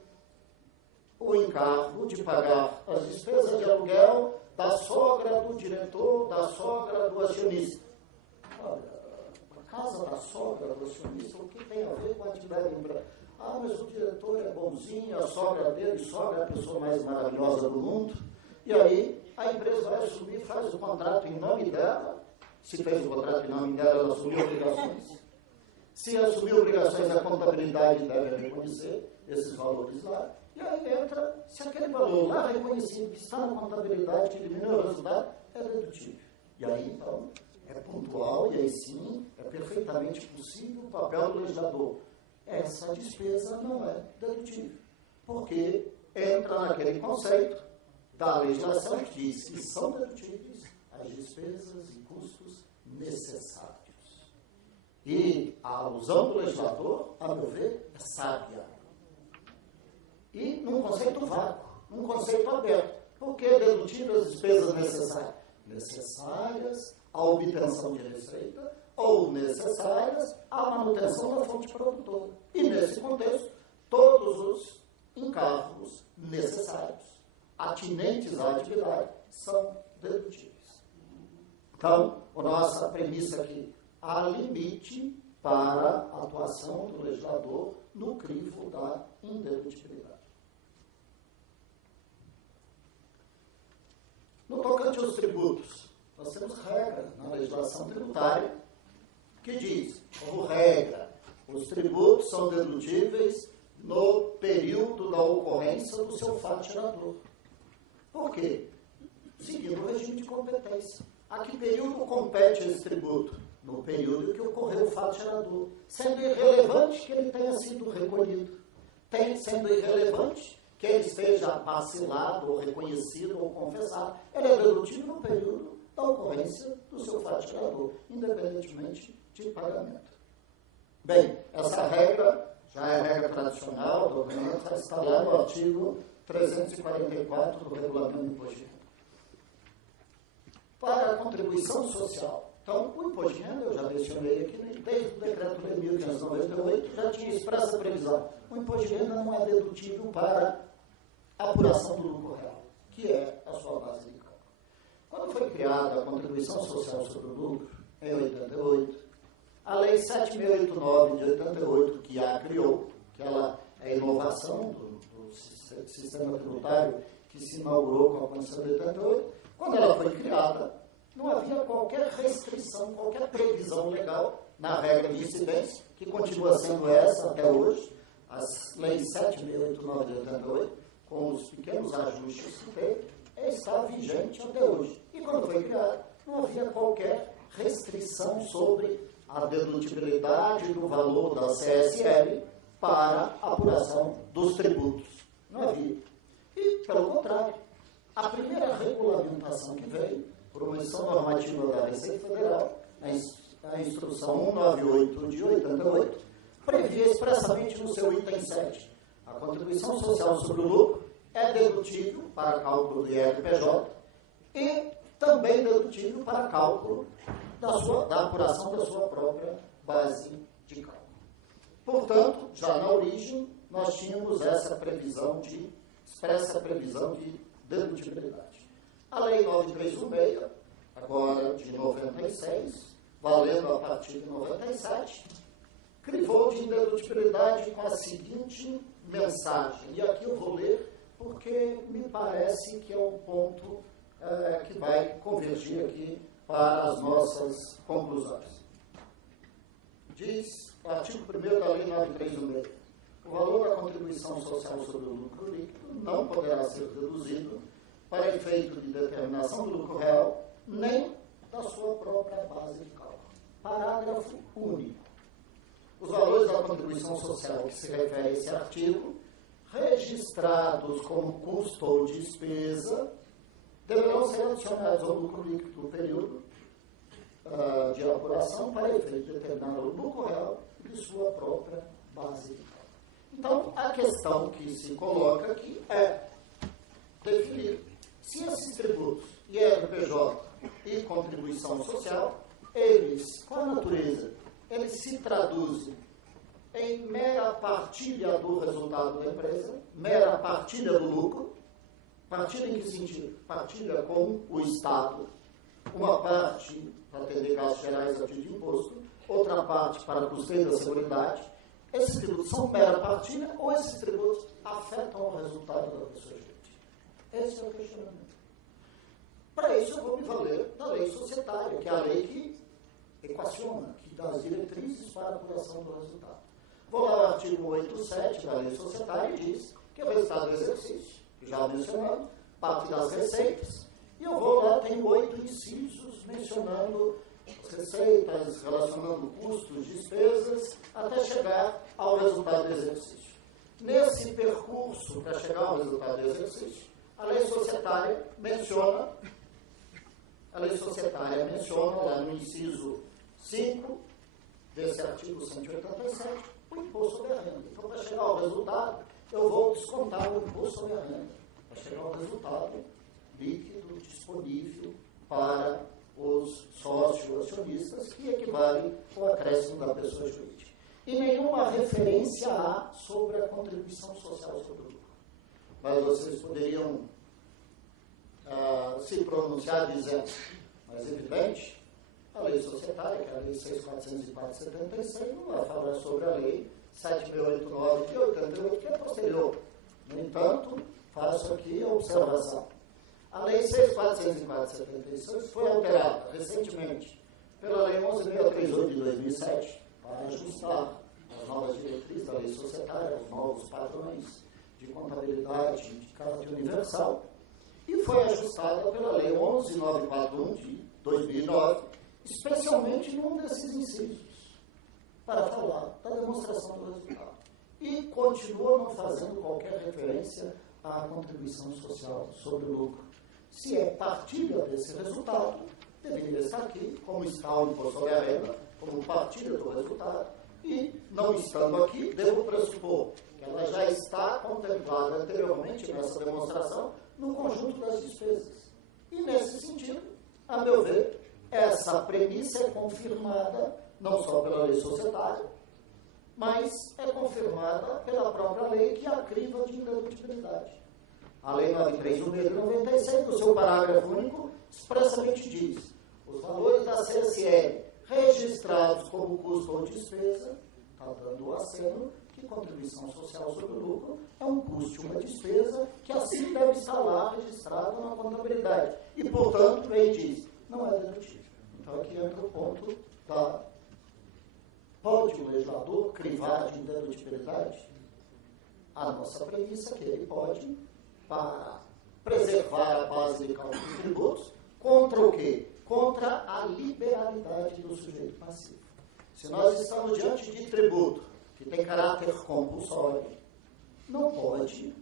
o encargo de pagar as despesas de aluguel da sogra do diretor, da sogra do acionista. Olha, a casa da sogra do acionista, o que tem a ver com a atividade da empresa? Ah, mas o diretor é bonzinho, a sogra dele, sogra é a pessoa mais maravilhosa do mundo. E aí, a empresa vai assumir, faz o contrato em nome dela. Se fez o contrato em nome dela, ela assumiu obrigações. Se assumiu obrigações, a contabilidade deve reconhecer esses valores lá. E aí entra, se aquele valor lá reconhecido, que está na contabilidade, que diminuiu o resultado, é dedutível. E aí, então, é pontual e aí sim é perfeitamente possível o papel do legislador. Essa despesa não é dedutível, porque entra naquele conceito da legislação que diz que são dedutíveis as despesas e custos necessários. E a alusão do legislador, a meu ver, é sábia. E num conceito vago, num conceito aberto. Por que dedutível as despesas necessárias? Necessárias à obtenção de receita ou necessárias à manutenção da fonte produtora. E nesse contexto, todos os encargos necessários, atinentes à atividade, são dedutíveis. Então, a nossa premissa aqui, há limite para a atuação do legislador no crivo da indedutibilidade. No tocante aos tributos, nós temos regra na legislação tributária que diz, como regra, os tributos são dedutíveis no período da ocorrência do seu fato gerador. Por quê? Seguindo o regime de competência. A que período compete esse tributo? No período em que ocorreu o fato gerador. Sendo irrelevante que ele tenha sido recolhido. Sendo irrelevante que ele esteja parcelado, ou reconhecido, ou confessado. Ele é dedutível no período da ocorrência do seu fato gerador, independentemente de pagamento. Bem, essa regra já é regra tradicional do ordenamento, está lá no artigo 344 do Regulamento do Imposto de Renda. Para a contribuição social. Então, o imposto de renda, eu já mencionei aqui, desde o Decreto-Lei 1598, já tinha expressa previsão. O imposto de renda não é dedutível para a apuração do lucro real, que é a sua base de cálculo. Quando foi criada a contribuição social sobre o lucro, em 88, a Lei 7.089 de 88, que a criou, que ela é a inovação do sistema tributário que se inaugurou com a Constituição de 88, quando ela foi criada, não havia qualquer restrição, qualquer previsão legal na regra de incidência, que continua sendo essa até hoje, as leis 7.089 de 88, com os pequenos ajustes que teve, está vigente até hoje. E quando foi criada, não havia qualquer restrição sobre a dedutibilidade do valor da CSL para a apuração dos tributos. Não havia. E, pelo contrário, a primeira regulamentação que veio, por uma instrução normativa da Receita Federal, a Instrução 198 de 88, previa expressamente no seu item 7, a contribuição social sobre o lucro é dedutível para cálculo do IRPJ e também dedutível para cálculo da apuração da sua própria base de cálculo. Portanto, já na origem, nós tínhamos essa previsão expressa previsão de dedutibilidade. A Lei 9316, agora de 96, valendo a partir de 97, crivou de indedutibilidade com a seguinte mensagem. E aqui eu vou ler porque me parece que é um ponto que vai convergir aqui para as nossas conclusões. Diz o artigo 1º da Lei 9316, o valor da contribuição social sobre o lucro líquido não poderá ser deduzido para efeito de determinação do lucro real, nem da sua própria base de cálculo. Parágrafo único. Os valores da contribuição social que se refere a esse artigo, registrados como custo ou despesa, deverão ser adicionados ao lucro líquido do período de apuração para efeito de determinar o lucro real de sua própria base de cálculo. Então, a questão que se coloca aqui é definir se esses tributos, IRPJ e contribuição social, eles, qual a natureza? Eles se traduzem em mera partilha do resultado da empresa, mera partilha do lucro. Partilha em que sentido? Partilha com o Estado. Uma parte para atender gastos gerais a título de imposto, outra parte para custeio da seguridade. Esses tributos são mera partilha ou esses tributos afetam o resultado da pessoa jurídica? Esse é o questionamento. Para isso eu vou me valer da lei societária, que é a lei que equaciona, que dá as diretrizes para a apuração do resultado. Vou lá ao artigo 8.7 da lei societária e diz que o resultado do exercício, já mencionando, parte das receitas, e eu vou lá, tenho 8 incisos mencionando as receitas, relacionando custos, despesas, até chegar ao resultado do exercício. Nesse percurso, para chegar ao resultado do exercício, a lei societária menciona lá no inciso 5 desse artigo 187, o imposto sobre a renda. Então, para chegar ao resultado, eu vou descontar o imposto sobre a renda, para chegar ao resultado líquido disponível para os sócio-acionistas, que equivale ao acréscimo da pessoa jurídica. E nenhuma referência há sobre a contribuição social sobre o lucro. Mas vocês poderiam se pronunciar dizendo, mas evidente, a lei societária, que é a lei 6.404/76, não vai falar sobre a lei 7.689 de 88, que é posterior. No entanto, faço aqui a observação. A lei 6.404/76 foi alterada recentemente pela lei 11.638 de 2007 para ajustar as novas diretrizes da lei societária, os novos padrões de contabilidade de caráter universal, e foi ajustada pela lei 11.941 de 2009, especialmente num desses incisos, para falar da demonstração do resultado. E continua não fazendo qualquer referência à contribuição social sobre o lucro. Se é partilha desse resultado, deveria estar aqui, como está o imposto sobre a renda, como partilha do resultado, e, não estando aqui, devo pressupor que ela já está contemplada anteriormente nessa demonstração no conjunto das despesas. E, nesse sentido, a meu ver, essa premissa é confirmada não só pela lei societária, mas é confirmada pela própria lei que a criva de indedutibilidade. A Lei 9.316 de 96, no seu parágrafo único, expressamente diz: os valores da CSL registrados como custo ou despesa, está dando o aceno que contribuição social sobre o lucro é um custo, uma despesa, que assim deve estar lá registrado na contabilidade. E, portanto, ele diz, não é dedutível. Então, aqui entra o ponto da... Pode o legislador crivar de indedutibilidade? A nossa premissa é que ele pode, para preservar a base de cálculo de tributos, contra o quê? Contra a liberalidade do sujeito passivo. Se nós estamos diante de tributo que tem caráter compulsório, não pode,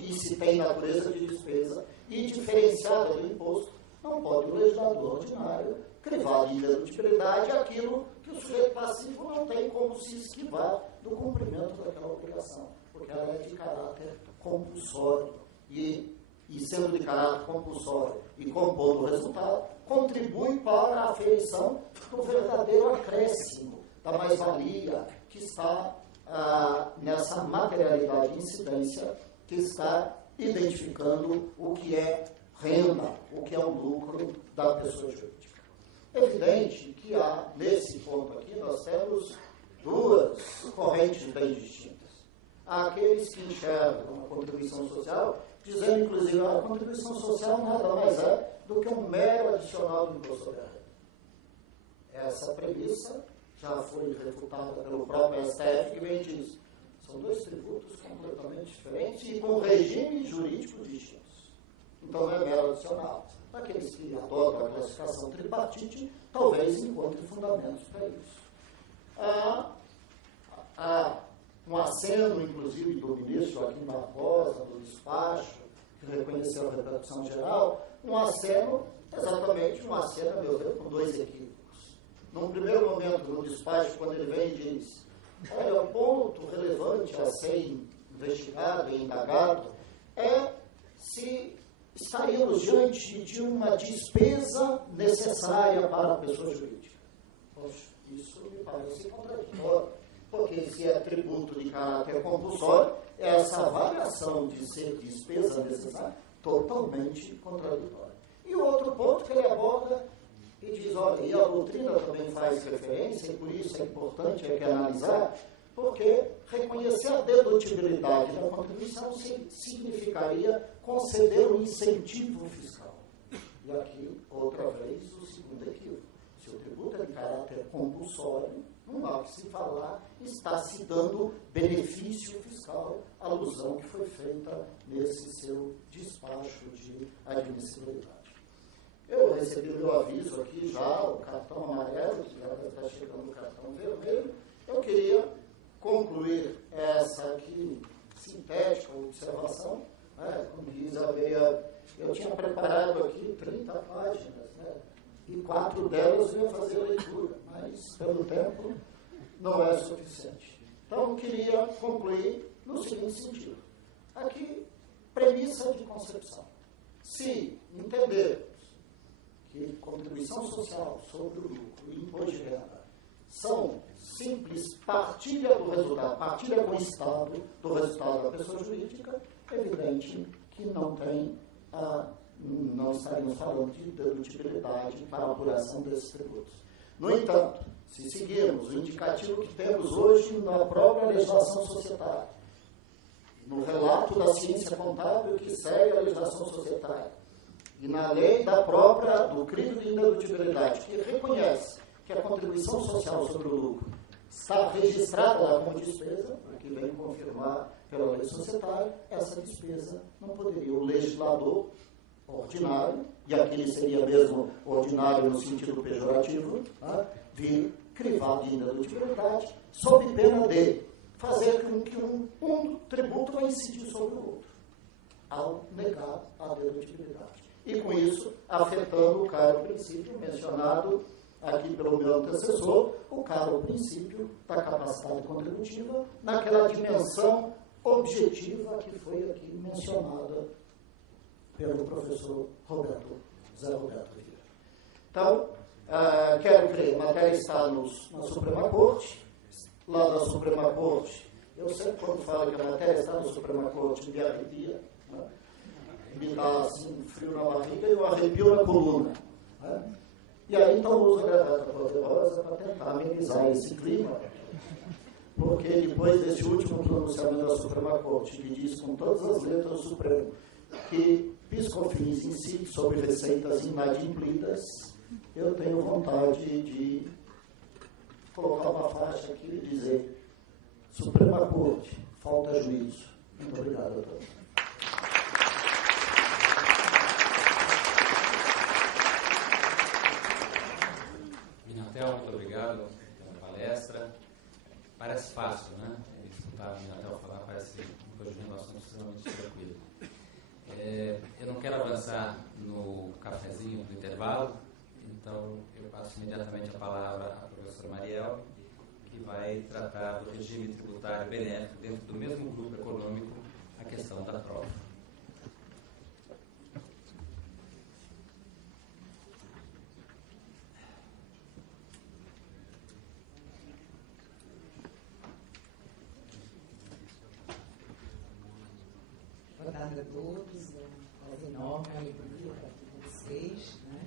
e se tem natureza de despesa e diferenciada do imposto, não pode o legislador ordinário crivar de indedutibilidade aquilo que o sujeito passivo não tem como se esquivar do cumprimento daquela obrigação, porque ela é de caráter compulsório e sendo de caráter compulsório e compondo o resultado, contribui para a aferição do verdadeiro acréscimo, da mais-valia que está nessa materialidade de incidência que está identificando o que é renda, o que é o lucro da pessoa jurídica. É evidente que nesse ponto aqui, nós temos duas correntes bem distintas. Há aqueles que enxergam a contribuição social, dizendo, inclusive, que a contribuição social nada mais é do que um mero adicional do imposto sobre a renda. Essa premissa já foi refutada pelo próprio STF, que bem diz, são dois tributos completamente diferentes e com regimes jurídicos distintos. Então, não é mero adicional. Aqueles que adotam a classificação tripartite, talvez encontrem fundamentos para isso. Há um aceno, inclusive, do ministro Joaquim Barbosa, do despacho, que reconheceu a repercussão geral, exatamente um aceno, a meu ver, com dois equívocos. Num primeiro momento, no despacho, quando ele vem e diz, olha, o ponto relevante a ser investigado e indagado é se estaríamos diante de uma despesa necessária para a pessoa jurídica. Poxa, isso me parece contraditório, porque se é tributo de caráter compulsório, essa avaliação de ser despesa necessária totalmente contraditória. E o outro ponto que ele aborda e diz, olha, e a doutrina também faz referência, e por isso é importante analisar, porque reconhecer a dedutibilidade da contribuição significaria conceder um incentivo fiscal. E aqui, outra vez, o segundo equívoco. Se o tributo é de caráter compulsório, não há que se falar, está se dando benefício fiscal, alusão que foi feita nesse seu despacho de admissibilidade. Eu recebi o meu aviso aqui já, o cartão amarelo, que já está chegando o cartão vermelho. Eu queria concluir essa aqui sintética observação, né? Como diz a Beia, eu tinha preparado aqui 30 páginas, né? E 4 delas eu ia fazer leitura, mas pelo tempo não é suficiente. Então, eu queria concluir no seguinte sentido. Aqui, premissa de concepção. Se entendermos que contribuição social sobre o lucro e imposto de renda são simples partilha do resultado, partilha com o Estado do resultado da pessoa jurídica, é evidente que não estaríamos falando de dedutibilidade para a apuração desses tributos. No entanto, se seguirmos o indicativo que temos hoje na própria legislação societária, no relato da ciência contábil que segue a legislação societária, e na lei do crime de indedutibilidade, que reconhece que a contribuição social sobre o lucro está registrada lá como despesa, o que vem confirmar pela lei societária, essa despesa não poderia o legislador ordinário, e aqui ele seria mesmo ordinário no sentido pejorativo, tá? Vir crivar de indedutibilidade, sob pena de fazer com que um tributo vai incidir sobre o outro, ao negar a dedutibilidade. E com isso, afetando o caro princípio mencionado aqui pelo meu antecessor, o caro princípio da capacidade contributiva, naquela dimensão objetiva que foi aqui mencionada pelo professor Zé Roberto Vieira. Então, quero crer, a matéria está na Suprema Corte, lá na Suprema Corte, eu sempre quando falo que a matéria está na Suprema Corte, me arrepia, né? Me dá assim, um frio na barriga e eu arrepio na coluna. Né? E aí, então, eu uso a gravata poderosa para tentar amenizar esse clima, porque depois desse último pronunciamento da Suprema Corte, que diz com todas as letras do Supremo que PIS/COFINS incide sobre receitas inadimplidas, eu tenho vontade de colocar uma faixa aqui e dizer: Suprema Corte, falta juízo. Muito obrigado a todos. Minatel, muito obrigado pela palestra. Parece fácil, né? Escutar o Minatel falar parece um assunto extremamente tranquilo. Eu não quero avançar no cafezinho do intervalo, então eu passo imediatamente a palavra à professora Mariel, que vai tratar do regime tributário benéfico dentro do mesmo grupo econômico, a questão da prova. Boa tarde a todos, é uma enorme alegria estar aqui com vocês. Né?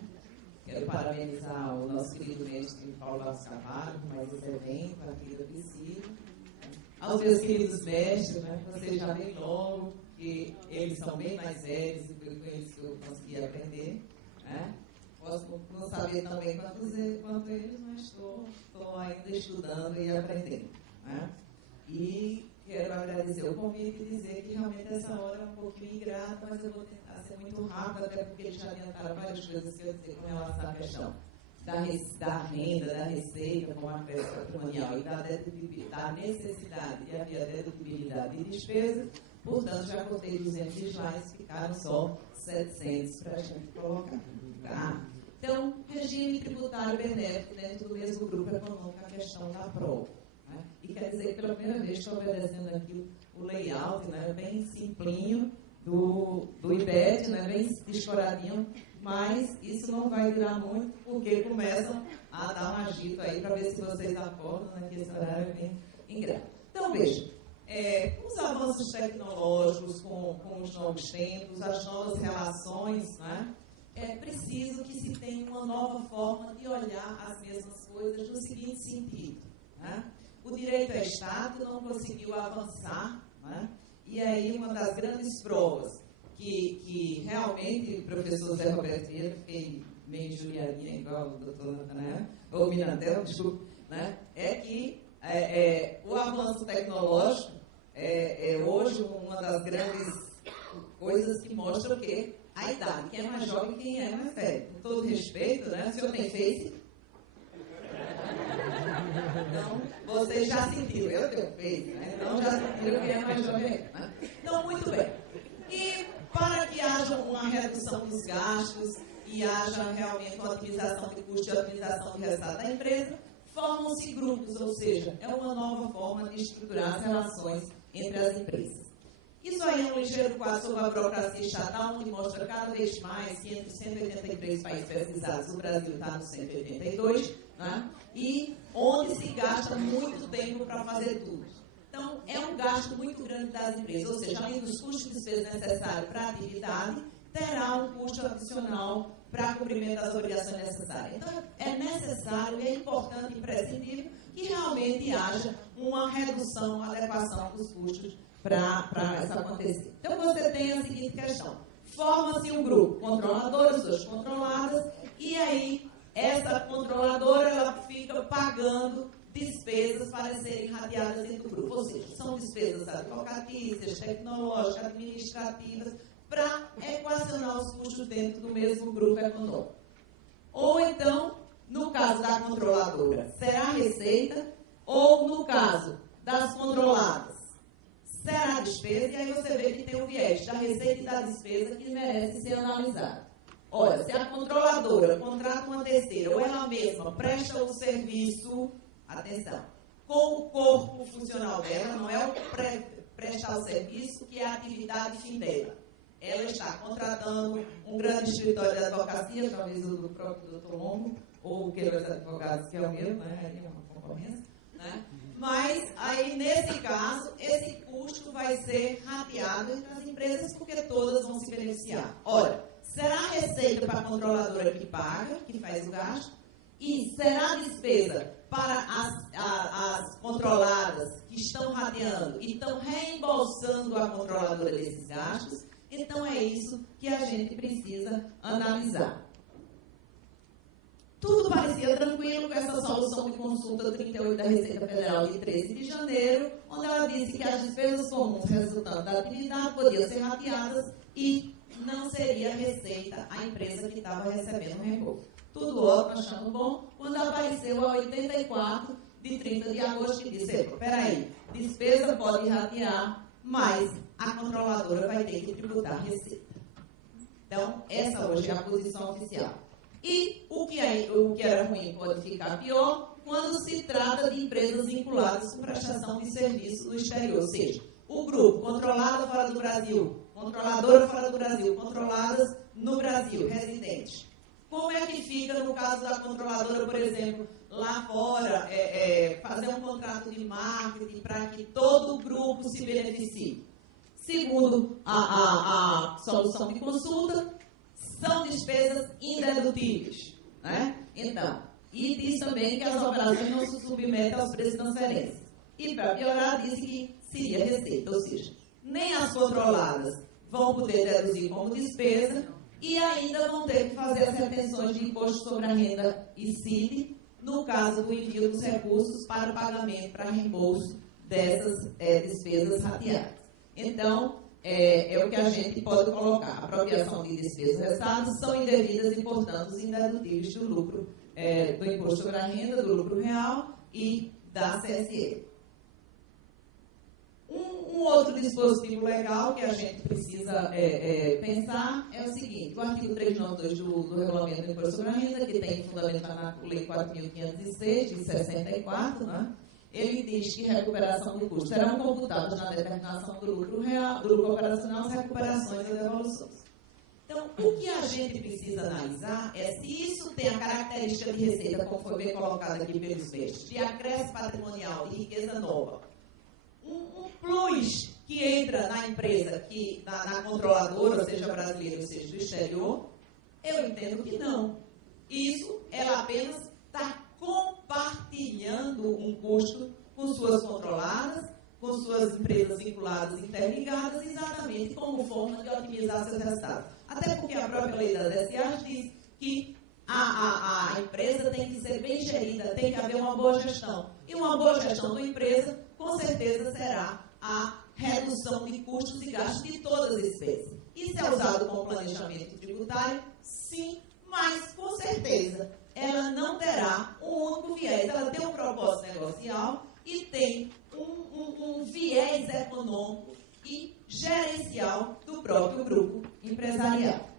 Quero parabenizar o nosso querido mestre Paulo Alves Carvalho por mais esse evento, a querida Priscila. Aos meus queridos mestres, né? Vocês já veem logo que eles são bem mais velhos e foi com eles que eu consegui aprender. Né? Posso não saber também quanto eles, mas estou ainda estudando e aprendendo. Né? E quero agradecer o convite e dizer que realmente essa hora é um pouquinho ingrata, mas eu vou tentar ser muito rápido, até porque eles já adiantaram várias coisas que eu dizer com relação à questão da renda, da receita, com a peça patrimonial e da necessidade de haver dedutibilidade de despesa. Portanto, já cortei 200 slides, ficaram só 700 para a gente colocar. Tá? Então, regime tributário benéfico dentro do mesmo grupo econômico, a questão da prova. Né? E quer dizer que pela primeira vez estou obedecendo aqui o layout, né, bem simplinho do IBET, né, bem descoradinho, mas isso não vai durar muito, porque começam a dar um agito aí para ver se vocês acordam, né, que esse horário é bem ingrato. Então, veja, com os avanços tecnológicos, com os novos tempos, as novas relações, né, é preciso que se tenha uma nova forma de olhar as mesmas coisas no seguinte sentido. Né? O direito a Estado não conseguiu avançar, né? E aí uma das grandes provas que realmente, professor Zé Roberto Vieira, fiquei meio injuriadinha, igual o doutor Natanael, ou Minantel, desculpa, né? É que o avanço tecnológico é hoje uma das grandes coisas que mostra o quê? A idade, quem é mais jovem e quem é mais velho. Com todo respeito, né? O senhor tem Face? Então, vocês já sentiram, eu tenho Face, né? Então já sentiram quem é mais jovem. Né? Então, muito bem. E para que haja uma redução dos gastos e haja realmente uma otimização de custo e otimização de resultado da empresa, formam-se grupos, ou seja, é uma nova forma de estruturar as relações entre as empresas. Isso aí é um ligeiro quadro sobre a burocracia estatal, onde mostra cada vez mais que entre 183 países pesquisados, o Brasil está no 182, né? E onde se gasta muito tempo para fazer tudo. Então, é um gasto muito grande das empresas, ou seja, além dos custos de despesa necessários para a atividade, terá um custo adicional para cumprimento das obrigações necessárias. Então, é necessário, é importante e imprescindível que realmente haja uma redução, uma adequação dos custos para isso acontecer. Então, você tem a seguinte questão. Forma-se um grupo, controladores, pessoas controladas, e aí essa controladora ela fica pagando despesas para serem rateadas dentro do grupo. Ou seja, são despesas advocatícias, tecnológicas, administrativas, para equacionar os custos dentro do mesmo grupo econômico. Ou então, no caso da controladora, será receita, ou no caso das controladas, será despesa, e aí você vê que tem o viés da receita e da despesa que merece ser analisado. Olha, se a controladora contrata uma terceira, ou ela mesma presta o serviço, atenção, com o corpo funcional dela, não é o prestar o serviço, que é a atividade fim dela. Ela está contratando um grande escritório de advocacia, talvez o do próprio doutor Longo, ou o que os advogados, que é o meu, né? É uma concorrência, né? Mas, aí, nesse caso, esse custo vai ser rateado entre as empresas, porque todas vão se beneficiar. Ora, será a receita para a controladora que paga, que faz o gasto, e será a despesa para as controladas que estão rateando e estão reembolsando a controladora desses gastos. Então, é isso que a gente precisa analisar. Tudo parecia tranquilo com essa solução de consulta 38 da Receita Federal de 13 de janeiro, onde ela disse que as despesas comuns resultantes da atividade podiam ser rateadas e não seria receita a empresa que estava recebendo o reembolso. Tudo ótimo, achando bom, quando apareceu a 84 de 30 de agosto e disse, peraí, despesa pode ratear, mas a controladora vai ter que tributar receita. Então, essa hoje é a posição oficial. E o que era ruim pode ficar pior quando se trata de empresas vinculadas com prestação de serviço no exterior. Ou seja, o grupo controlado fora do Brasil, controladora fora do Brasil, controladas no Brasil, residentes. Como é que fica no caso da controladora, por exemplo, lá fora, fazer um contrato de marketing para que todo o grupo se beneficie? Segundo a solução de consulta, são despesas indedutíveis, né? Então, e diz também que as operações não se submetem aos preços de transferência. E, para piorar, diz que seria receita, ou seja, nem as controladas vão poder deduzir como despesa e ainda vão ter que fazer as retenções de imposto sobre a renda e CID, no caso do envio dos recursos para o pagamento, para reembolso dessas despesas rateadas. Então, é o que a gente pode colocar. A apropriação de despesas restadas são indevidas e, portanto, indedutíveis do lucro, do imposto sobre a renda, do lucro real e da CSE. Um outro dispositivo legal que a gente precisa pensar é o seguinte: o artigo 392 do Regulamento do Imposto sobre a Renda, que tem fundamento na Lei 4.506, de 64, né? Ele diz que recuperação do custo serão computados na determinação do lucro real, do lucro operacional, as recuperações e devoluções. Então, o que a gente precisa analisar é se isso tem a característica de receita, como foi bem colocado aqui pelos mestres, de acréscimo patrimonial, de riqueza nova. Um plus que entra na empresa, na controladora, seja brasileira ou seja do exterior, eu entendo que não. Isso, ela apenas está compartilhando um custo com suas controladas, com suas empresas vinculadas e interligadas, exatamente como forma de otimizar seus resultados. Até porque a própria lei das SAs diz que a empresa tem que ser bem gerida, tem que haver uma boa gestão. E uma boa gestão da empresa, com certeza, será a redução de custos e gastos de todas as despesas. Isso é usado como planejamento tributário? Sim, mas, com certeza, ela não terá um único viés. Ela tem um propósito negocial e tem um viés econômico e gerencial do próprio grupo empresarial.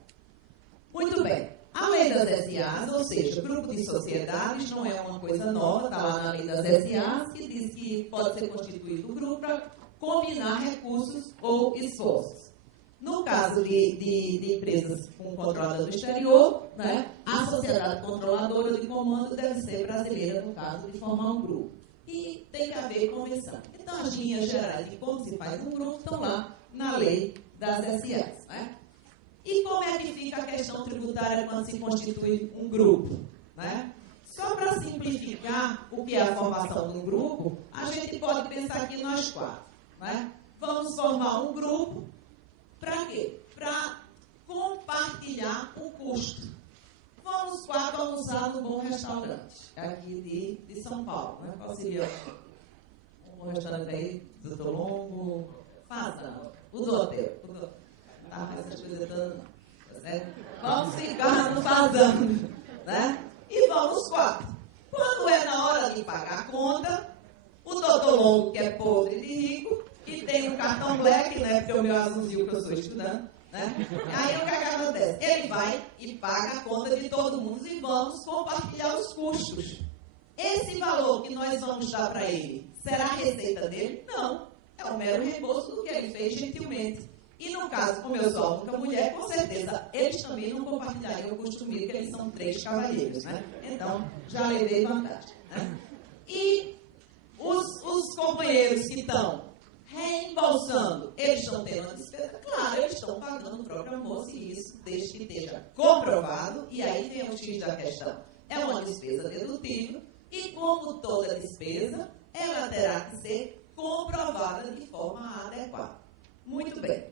Muito bem. A lei das SAs, ou seja, grupo de sociedades, não é uma coisa nova, está lá na lei das SAs, que diz que pode ser constituído um grupo para combinar recursos ou esforços. No caso de empresas com controle do exterior, né, a sociedade controladora de comando deve ser brasileira, no caso de formar um grupo. E tem que haver convenção. Então, as linhas gerais de como se faz um grupo estão lá na lei das SAs. Né? E como é que fica a questão tributária quando se constitui um grupo? Né? Só para simplificar o que é a formação de um grupo, a gente pode pensar aqui nós quatro. Né? Vamos formar um grupo para quê? Para compartilhar o custo. Vamos quatro almoçar num bom restaurante, aqui de São Paulo. Né? Qual seria um restaurante aí? Doutor Longo? Fazão. O do hotel. Ah, essas coisas todas não. Né? Vamos ficar no Fazão. Né? E vamos quatro. Quando é na hora de pagar a conta, o doutor Longo, que é podre de rico, e tem um cartão black, né? Porque é o meu azulzinho que eu sou estudante. Né? Aí o que acontece? Ele vai e paga a conta de todo mundo e vamos compartilhar os custos. Esse valor que nós vamos dar para ele, será a receita dele? Não. É um mero reembolso do que ele fez gentilmente. E no caso, como eu sou a única mulher, com certeza, eles também não compartilhariam o custo comigo, porque eles são 3 cavalheiros. Né? Então, já levei vantagem. Né? E os companheiros que estão reembolsando, eles estão tendo uma despesa? Claro, eles estão pagando o próprio almoço e isso, desde que esteja comprovado, e aí vem o X da questão. É uma despesa dedutível e, como toda despesa, ela terá que ser comprovada de forma adequada. Muito bem.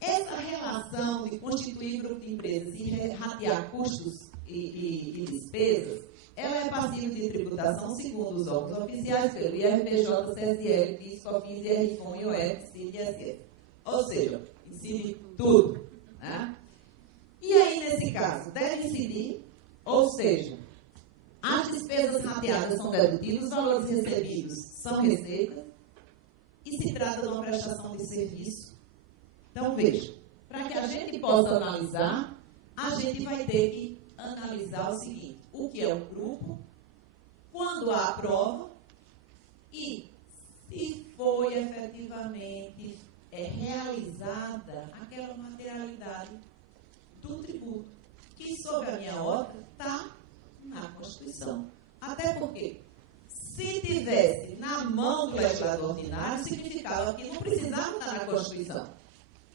Essa relação de constituir grupo de empresas e ratear custos e despesas, ela é passível de tributação segundo os órgãos oficiais pelo IRPJ, CSL, PIS, COFINS, IRFON, IOF, CID e ISS. Ou seja, incide tudo. Né? E aí, nesse caso, deve incidir, ou seja, as despesas rateadas são dedutíveis, os valores recebidos são receitas, e se trata de uma prestação de serviço. Então, veja, para que a gente possa analisar, a gente vai ter que analisar o seguinte: o que é um grupo, quando há a prova e se foi efetivamente realizada aquela materialidade do tributo, que, sob a minha ótica, está na Constituição. Até porque, se tivesse na mão do legislador ordinário, significava que não precisava estar na Constituição.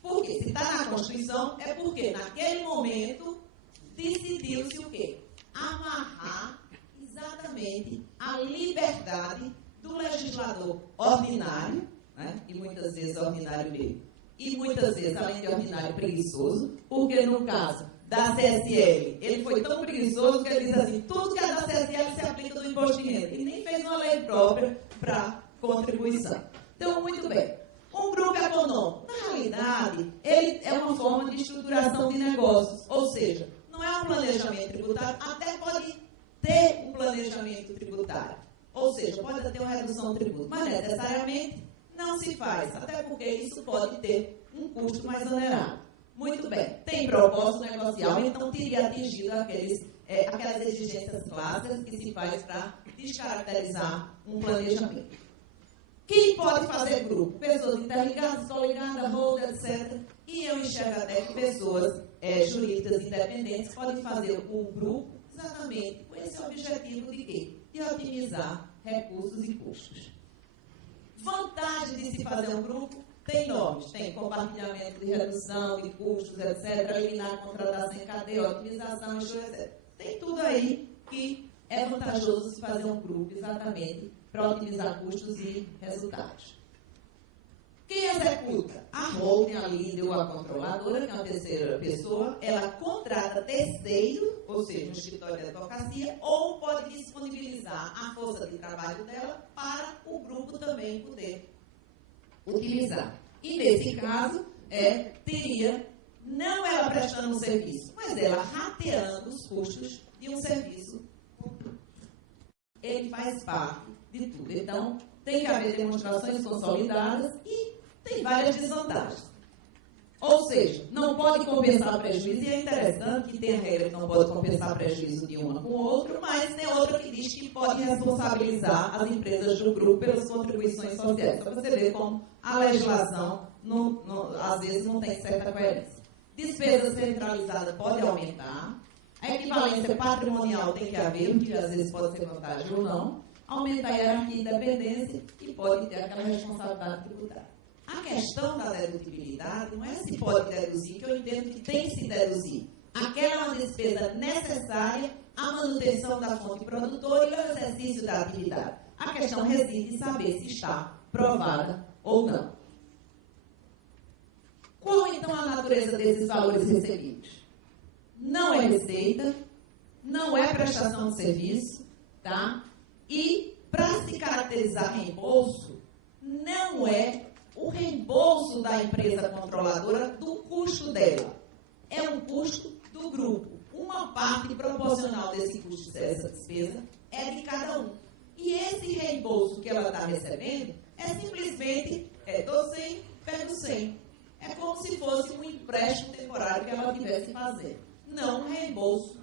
Porque se está na Constituição, é porque naquele momento decidiu-se o quê? Amarrar exatamente a liberdade do legislador ordinário, né? E muitas vezes ordinário mesmo, e muitas vezes, além de ordinário, preguiçoso, porque no caso da CSL, ele foi tão preguiçoso que ele diz assim: tudo que é da CSL se aplica do imposto de renda. Ele nem fez uma lei própria para contribuição. Então, muito bem. Um grupo econômico, na realidade, ele é uma forma de estruturação de negócios, ou seja, não é um planejamento tributário, até pode ter um planejamento tributário, ou seja, pode ter uma redução do tributo, mas necessariamente não se faz, até porque isso pode ter um custo mais onerado. Muito bem, tem propósito negocial, então teria atingido aquelas exigências clássicas que se faz para descaracterizar um planejamento. Quem pode fazer grupo? Pessoas interligadas, coligadas, holder, etc. E eu enxergo até que pessoas jurídicas independentes podem fazer um grupo exatamente com esse objetivo de quê? De otimizar recursos e custos. Vantagem de se fazer um grupo tem nomes, tem compartilhamento de redução de custos, etc., eliminar a contratação em cadeia, otimização, etc. Tem tudo aí que é vantajoso se fazer um grupo exatamente para otimizar custos e resultados. Quem executa? A holding, a líder ou a controladora, que é uma terceira pessoa, ela contrata terceiro, ou seja, um escritório de advocacia, ou pode disponibilizar a força de trabalho dela para o grupo também poder utilizar. E nesse caso, teria não ela prestando um serviço, mas ela rateando os custos de um serviço. Ele faz parte de tudo. Então, tem que haver demonstrações consolidadas e tem várias desvantagens. Ou seja, não pode compensar prejuízo, e é interessante que tem a regra que não pode compensar prejuízo de uma com o outro, mas tem outra que diz que pode responsabilizar as empresas do grupo pelas contribuições sociais. Para você ver como a legislação, às vezes, não tem certa coerência. Despesa centralizada pode aumentar. A equivalência patrimonial tem que haver, que às vezes pode ser vantagem ou não. Aumenta a hierarquia e independência e pode ter aquela responsabilidade tributária. A questão da dedutibilidade não é se pode deduzir, que eu entendo que tem que se deduzir. Aquela é uma despesa necessária à manutenção da fonte produtora e ao exercício da atividade. A questão reside em saber se está provada ou não. Qual, então, a natureza desses valores recebidos? Não é receita, não é prestação de serviço, tá? E, para se caracterizar reembolso, não é o reembolso da empresa controladora do custo dela. É um custo do grupo. Uma parte proporcional desse custo, dessa despesa, é de cada um. E esse reembolso que ela está recebendo é simplesmente, dou 100, pego 100. É como se fosse um empréstimo temporário que ela tivesse fazendo. Não reembolso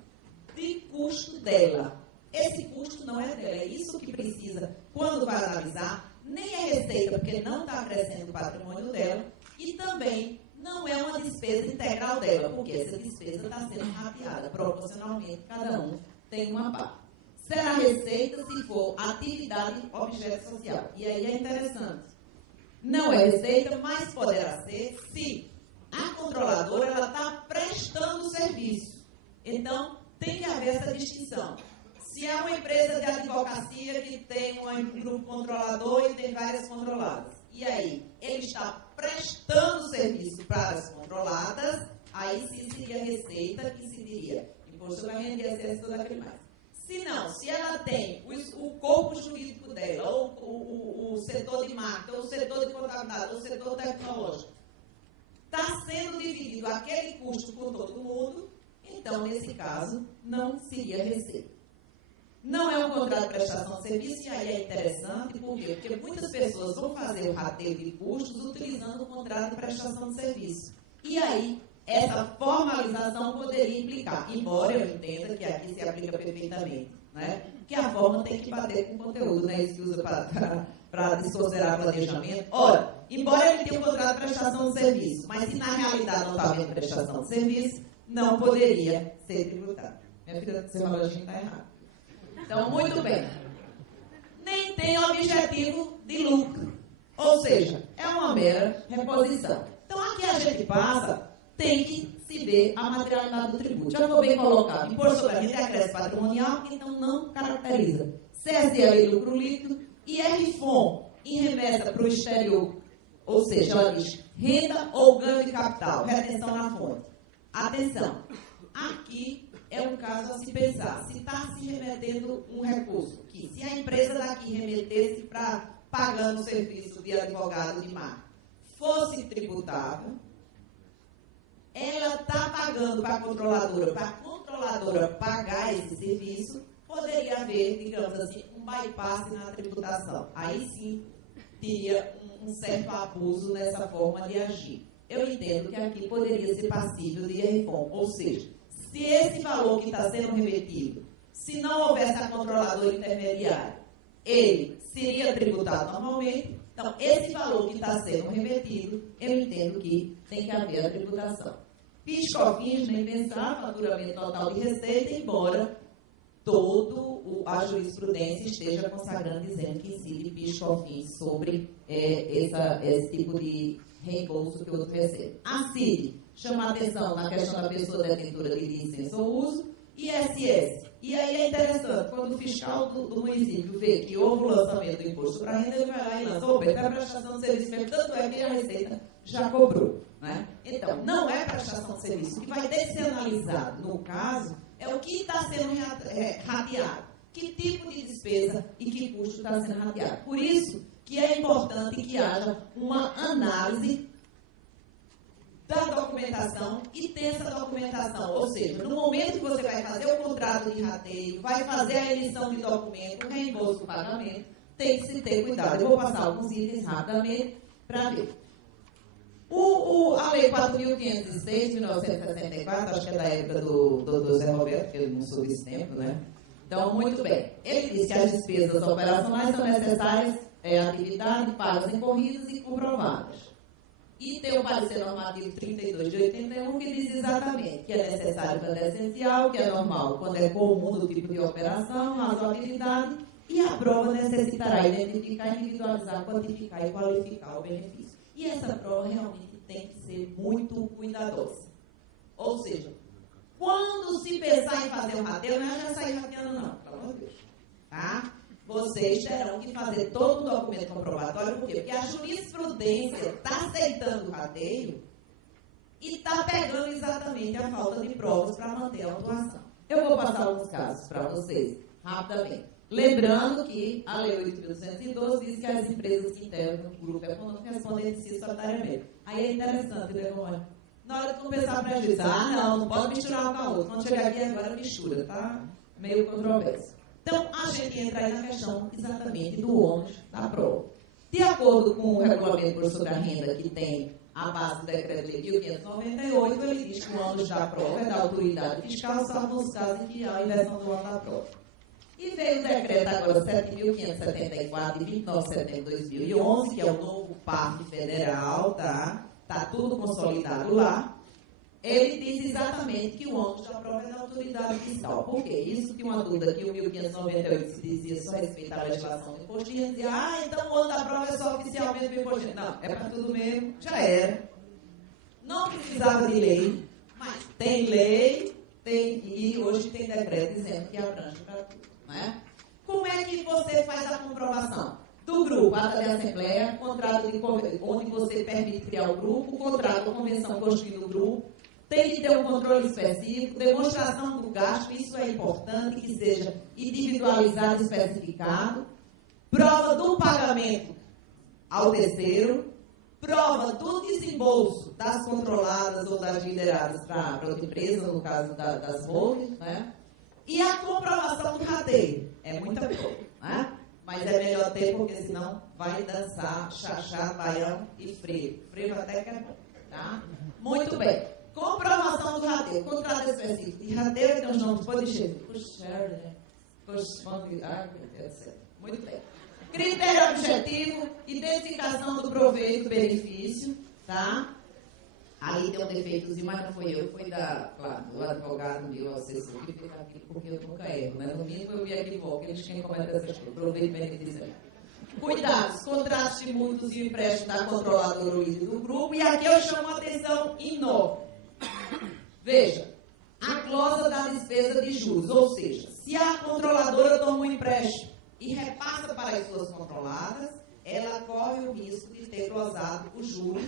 de custo dela. Esse custo não é dela. É isso que precisa, quando vai analisar, nem é receita, porque não está crescendo o patrimônio dela, e também não é uma despesa integral dela, porque essa despesa está sendo rateada proporcionalmente, cada um tem uma parte. Será receita se for atividade objeto social. E aí é interessante. Não é receita, mas poderá ser se a controladora está prestando serviço. Então, tem que haver essa distinção. Se é uma empresa de advocacia que tem um grupo controlador e tem várias controladas, e aí ele está prestando serviço para as controladas, aí sim seria receita, que se diria imposto sobre a renda e ISS, tudo aquilo mais. Se não, se ela tem o corpo jurídico dela, ou o setor de marketing, ou o setor de contabilidade, ou o setor tecnológico, está sendo dividido aquele custo com todo mundo, então, nesse caso, não seria receita. Não é um contrato de prestação de serviço, e aí é interessante, por quê? Porque muitas pessoas vão fazer o rateio de custos utilizando o contrato de prestação de serviço. E aí, essa formalização poderia implicar, embora eu entenda que aqui se aplica perfeitamente, né? Que a forma tem que bater com o conteúdo, né? Isso que usa para desconsiderar planejamento. Ora, embora ele tenha um contrato de prestação de serviço, mas se na realidade não está havendo prestação de serviço, não poderia ser tributado. Minha filha, seu reloginho está errado. Então, muito bem. Nem tem objetivo de lucro. Ou seja, é uma mera reposição. Então, aqui a gente passa, tem que se ver a materialidade do tributo. Já vou bem colocado. Imposto sobre a renda e acréscimo patrimonial, então não caracteriza. CSL, lucro líquido, e RFON, em remessa para o exterior. Ou seja, ela diz renda ou ganho de capital, retenção na fonte. Atenção, aqui é um caso a se pensar. Se está se remetendo um recurso, que se a empresa daqui remetesse para pagando o serviço de advogado de marca, fosse tributável, ela está pagando para a controladora pagar esse serviço, poderia haver, digamos assim, um bypass na tributação. Aí sim, teria um certo abuso nessa forma de agir. Eu entendo que aqui poderia ser passível de RFON, ou seja, se esse valor que está sendo remetido, se não houvesse a controladora intermediária, ele seria tributado normalmente. Então, esse valor que está sendo remetido, eu entendo que tem que haver a tributação. PIS/COFINS, nem pensar, faturamento total de receita, embora a jurisprudência esteja consagrando, dizendo que incide PIS/COFINS sobre esse tipo de reembolso que o outro recebe. A CID chama a atenção na questão da pessoa detentora de licença ou uso, ISS E aí é interessante, quando o fiscal do município vê que houve o lançamento do imposto sobre a renda, ele vai lá e lança, opa, então é prestação de serviço mesmo, tanto é que a Receita já cobrou. Né? Então, não é prestação de serviço. O que vai ter que ser analisado, no caso, é o que está sendo rateado. Que tipo de despesa e que custo está sendo rateado. Por isso que é importante que haja uma análise da documentação e dessa documentação. Ou seja, no momento que você vai fazer o contrato de rateio, vai fazer a emissão de documento, o reembolso do pagamento, tem que se ter cuidado. Eu vou passar alguns itens rapidamente para ver. A Lei 4.506, de 1964, acho que é da época do Dr. Zé Roberto, que eu não sou desse tempo, né? Então, muito bem. Ele diz que as despesas operacionais são necessárias atividade, pagas incorridas e comprovadas. E tem o parecer normativo 32 de 81, que diz exatamente que é necessário quando é essencial, que é normal quando é comum do tipo de operação, razoabilidade, e a prova necessitará identificar, individualizar, quantificar e qualificar o benefício. E essa prova realmente tem que ser muito cuidadosa. Ou seja, quando se pensar em fazer um rateio, não é já sair rateando, não, pelo amor de Deus. Tá? Vocês terão que fazer todo o documento comprobatório, por quê? Porque a jurisprudência está aceitando o rateio e está pegando exatamente a falta de provas para manter a autuação. Eu vou passar alguns casos para vocês, rapidamente. Lembrando que a Lei 8.212 diz que as empresas que integram o grupo econômico respondem de si solidariamente. Aí é interessante, né, Romano? Na hora de compensar prejuízo, não pode misturar um com a outra. Quando chegar aqui agora, mistura, tá? Meio controverso. Então, a gente entra aí na questão exatamente do ônus da prova. De acordo com o regulamento sobre a renda que tem a base do decreto de 1598, ele diz que o ônus da prova é da autoridade fiscal, salvo nos casos em que há a inversão do ônus da prova. E veio o decreto agora 7.574, de 29 de setembro de 2011, que é o novo PAF federal, tá? Está tudo consolidado lá. Ele diz exatamente que o ônus da prova é da autoridade fiscal. Por quê? Isso tinha uma dúvida que o 1598 se dizia só respeito à legislação do imposto, e dizia, então o ônus da prova é só oficialmente do imposto. Não, é para tudo mesmo, já era. Não precisava de lei, mas tem lei, e hoje tem decreto dizendo que abrange para tudo. Né? Como é que você faz a comprovação? Do grupo, ata de assembleia, contrato onde você permite criar o grupo, contrato, convenção constituindo o grupo, tem que ter um controle específico, demonstração do gasto, isso é importante que seja individualizado e especificado, prova do pagamento ao terceiro, prova do desembolso das controladas ou das lideradas para outra empresa, no caso das holdings, né? E a comprovação do rateio. É muita coisa, né? Mas é melhor ter, porque senão vai dançar, chachá, baião e frevo. Frevo até que é bom, tá? Muito bem. Comprovação do rateio. Contrato específico de rateio, tem os nomes, pode encher. Muito bem. Critério objetivo, identificação do proveito, benefício, tá? Ali tem um defeitozinho, mas não foi eu, foi do advogado meu, assessor, que fez aquilo, porque eu nunca erro, né? No mínimo eu me equivoco, eles quem comete essas coisas, proveito, benefício. Cuidados, contratos de mútuos e empréstimo da controladora ou líder do grupo, e aqui eu chamo a atenção em 9. Veja, a cláusula da despesa de juros, ou seja, se a controladora toma um empréstimo e repassa para as suas controladas, ela corre o risco de ter glosado os juros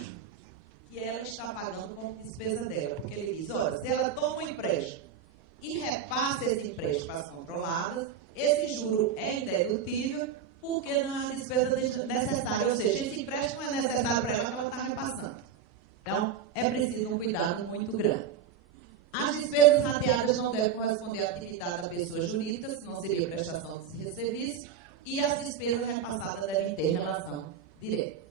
que ela está pagando como despesa dela. Porque ele diz, olha, se ela toma um empréstimo e repassa esse empréstimo para as controladas, esse juro é indedutível porque não é uma despesa necessária. Ou seja, esse empréstimo é necessário para ela que ela está repassando. Então, é preciso um cuidado muito grande. As despesas rateadas não devem corresponder à atividade da pessoa jurídica, senão seria prestação de serviço, e as despesas repassadas devem ter relação direta.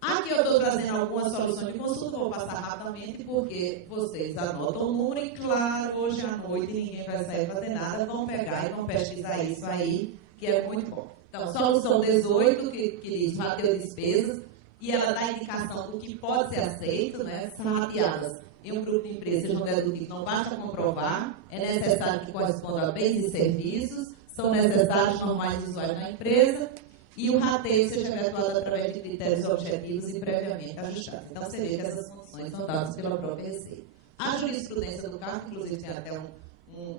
Aqui eu estou trazendo algumas soluções de consulta, vou passar rapidamente, porque vocês anotam o número e, claro, hoje à noite ninguém vai sair fazer nada, vão pegar e vão pesquisar isso aí, que é muito bom. Então, solução 18, que diz rateio de despesas, e ela dá indicação do que pode ser aceito, né? São rateadas em um grupo de empresas não dedutível, não basta comprovar, é necessário que corresponda a bens e serviços, são necessários normais usuários na empresa, e o rateio seja efetuado através de critérios objetivos e previamente ajustados. Então, você vê que essas funções são dadas pela própria Receita. A jurisprudência do CARF, inclusive, tem até um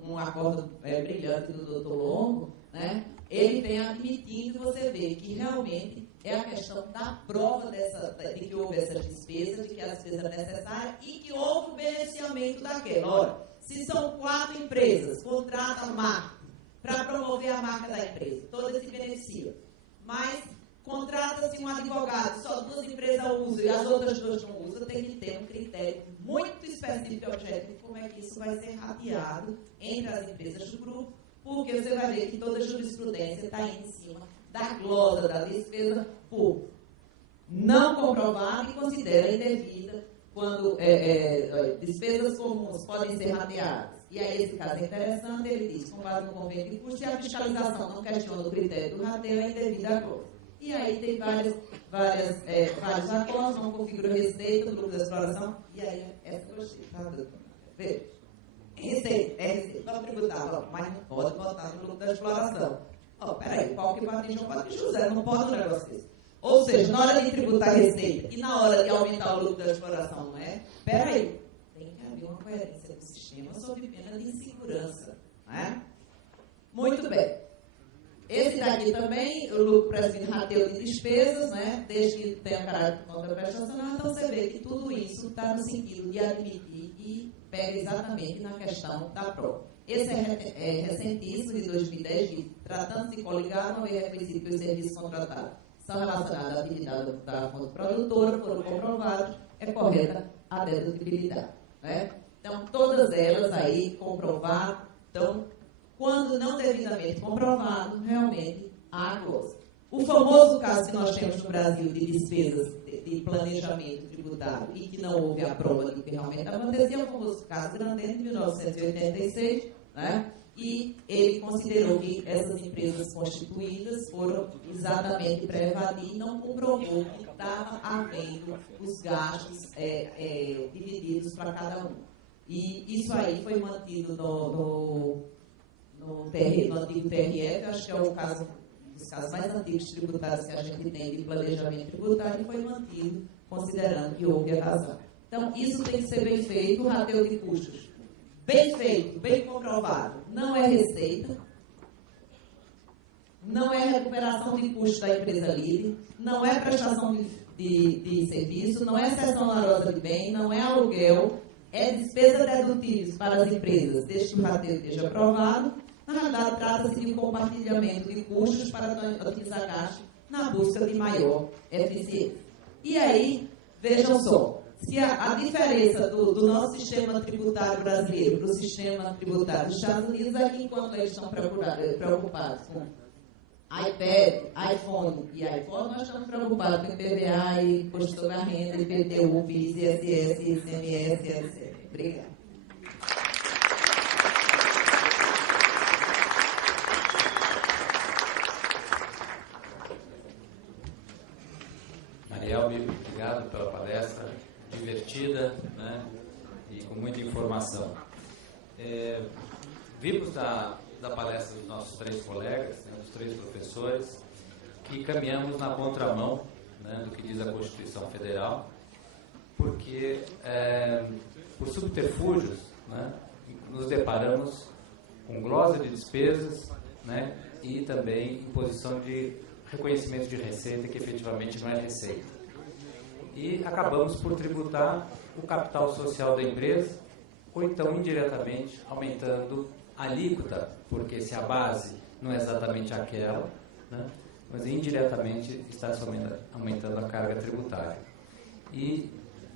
um acordo brilhante do doutor Longo, né, ele vem admitindo, você vê que realmente é a questão da prova de que houve essas despesas, de que a despesa é necessária e que houve o beneficiamento daquela. Ora, se são 4 empresas, contratam marketing para promover a marca da empresa, todas se beneficiam, mas contrata-se um advogado, só 2 empresas usam e as outras 2 não usam, tem que ter um critério muito específico e objetivo como é que isso vai ser rateado entre as empresas do grupo, porque você vai ver que toda a jurisprudência está em cima da glosa da despesa por não comprovada e considera indevida quando despesas comuns podem ser rateadas. E aí esse caso é interessante, ele diz, com base no convênio de custo, se a fiscalização não questiona o critério do rateio, é indevida a glosa. E aí tem vários acordos, não configura receita do grupo de exploração, e aí essa eu gostei, tá, doutor? Veja, receita, não tributável, mas não pode botar no grupo da exploração. Peraí, qual que vai atingir o Padre José? Não pode um negócio desse. Ou seja, na hora de tributar receita e na hora de aumentar o lucro da exploração, não é? Peraí, tem que haver uma coerência do sistema sob pena de insegurança, não é? Muito bem. Esse daqui também, o lucro previno rateio de despesas, né? Desde que tenha caráter contraprestacional, então você vê que tudo isso está no sentido de admitir e pega exatamente na questão da prova. Esse é recentíssimo, de 2010, que, tratando-se de coligado, não é requisito que os serviços contratados são relacionados à atividade da fonte produtora, foram comprovados, é correta a dedutibilidade. Né? Então, todas elas aí comprovadas, então, quando não devidamente comprovado, realmente há glosa. O famoso caso que nós temos no Brasil de despesas de planejamento tributário e que não houve a prova de que realmente acontecia, é o famoso caso Grandene, de 1986, né? E ele considerou que essas empresas constituídas foram exatamente para evadir e não comprovou que estava havendo os gastos divididos para cada um. E isso aí foi mantido no antigo TRF, acho que é o caso dos casos mais antigos tributários que a gente tem de planejamento tributário, e foi mantido, considerando que houve evasão. Então, isso tem que ser bem feito, o rateio de custos. Bem feito, bem comprovado. Não é receita, não é recuperação de custos da empresa livre, não é prestação de serviço, não é cessão onerosa de bem, não é aluguel, é despesa dedutíveis para as empresas, desde que o rateio esteja aprovado. Na realidade, trata-se de um compartilhamento de custos para otimizar gastos na busca de maior eficiência. E aí, vejam só, se a diferença do nosso sistema tributário brasileiro para o sistema tributário dos Estados Unidos é que, enquanto eles estão preocupados com iPad, iPhone e iPhone, nós estamos preocupados com IPVA e Imposto sobre a Renda, IPTU, PIS, ISS, ICMS, etc. Obrigada. Marielbe, obrigado pela palestra, divertida, né, e com muita informação. Vimos da palestra dos nossos 3 colegas, né, dos 3 professores, que caminhamos na contramão, né, do que diz a Constituição Federal, porque, por subterfúgios, né, nos deparamos com glosa de despesas, né, e também imposição de reconhecimento de receita que efetivamente não é receita. E acabamos por tributar o capital social da empresa, ou então indiretamente aumentando a alíquota, porque se a base não é exatamente aquela, né, mas indiretamente está se aumentando a carga tributária. E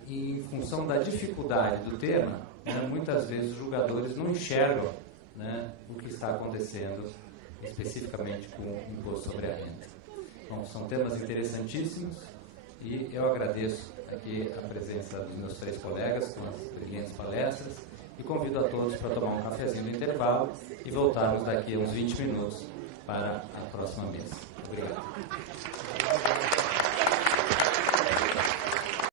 em função da dificuldade do tema, né, muitas vezes os julgadores não enxergam, né, o que está acontecendo especificamente com o imposto sobre a renda. Bom, são temas interessantíssimos e eu agradeço aqui a presença dos meus 3 colegas com as brilhantes palestras e convido a todos para tomar um cafezinho no intervalo e voltarmos daqui a uns 20 minutos para a próxima mesa.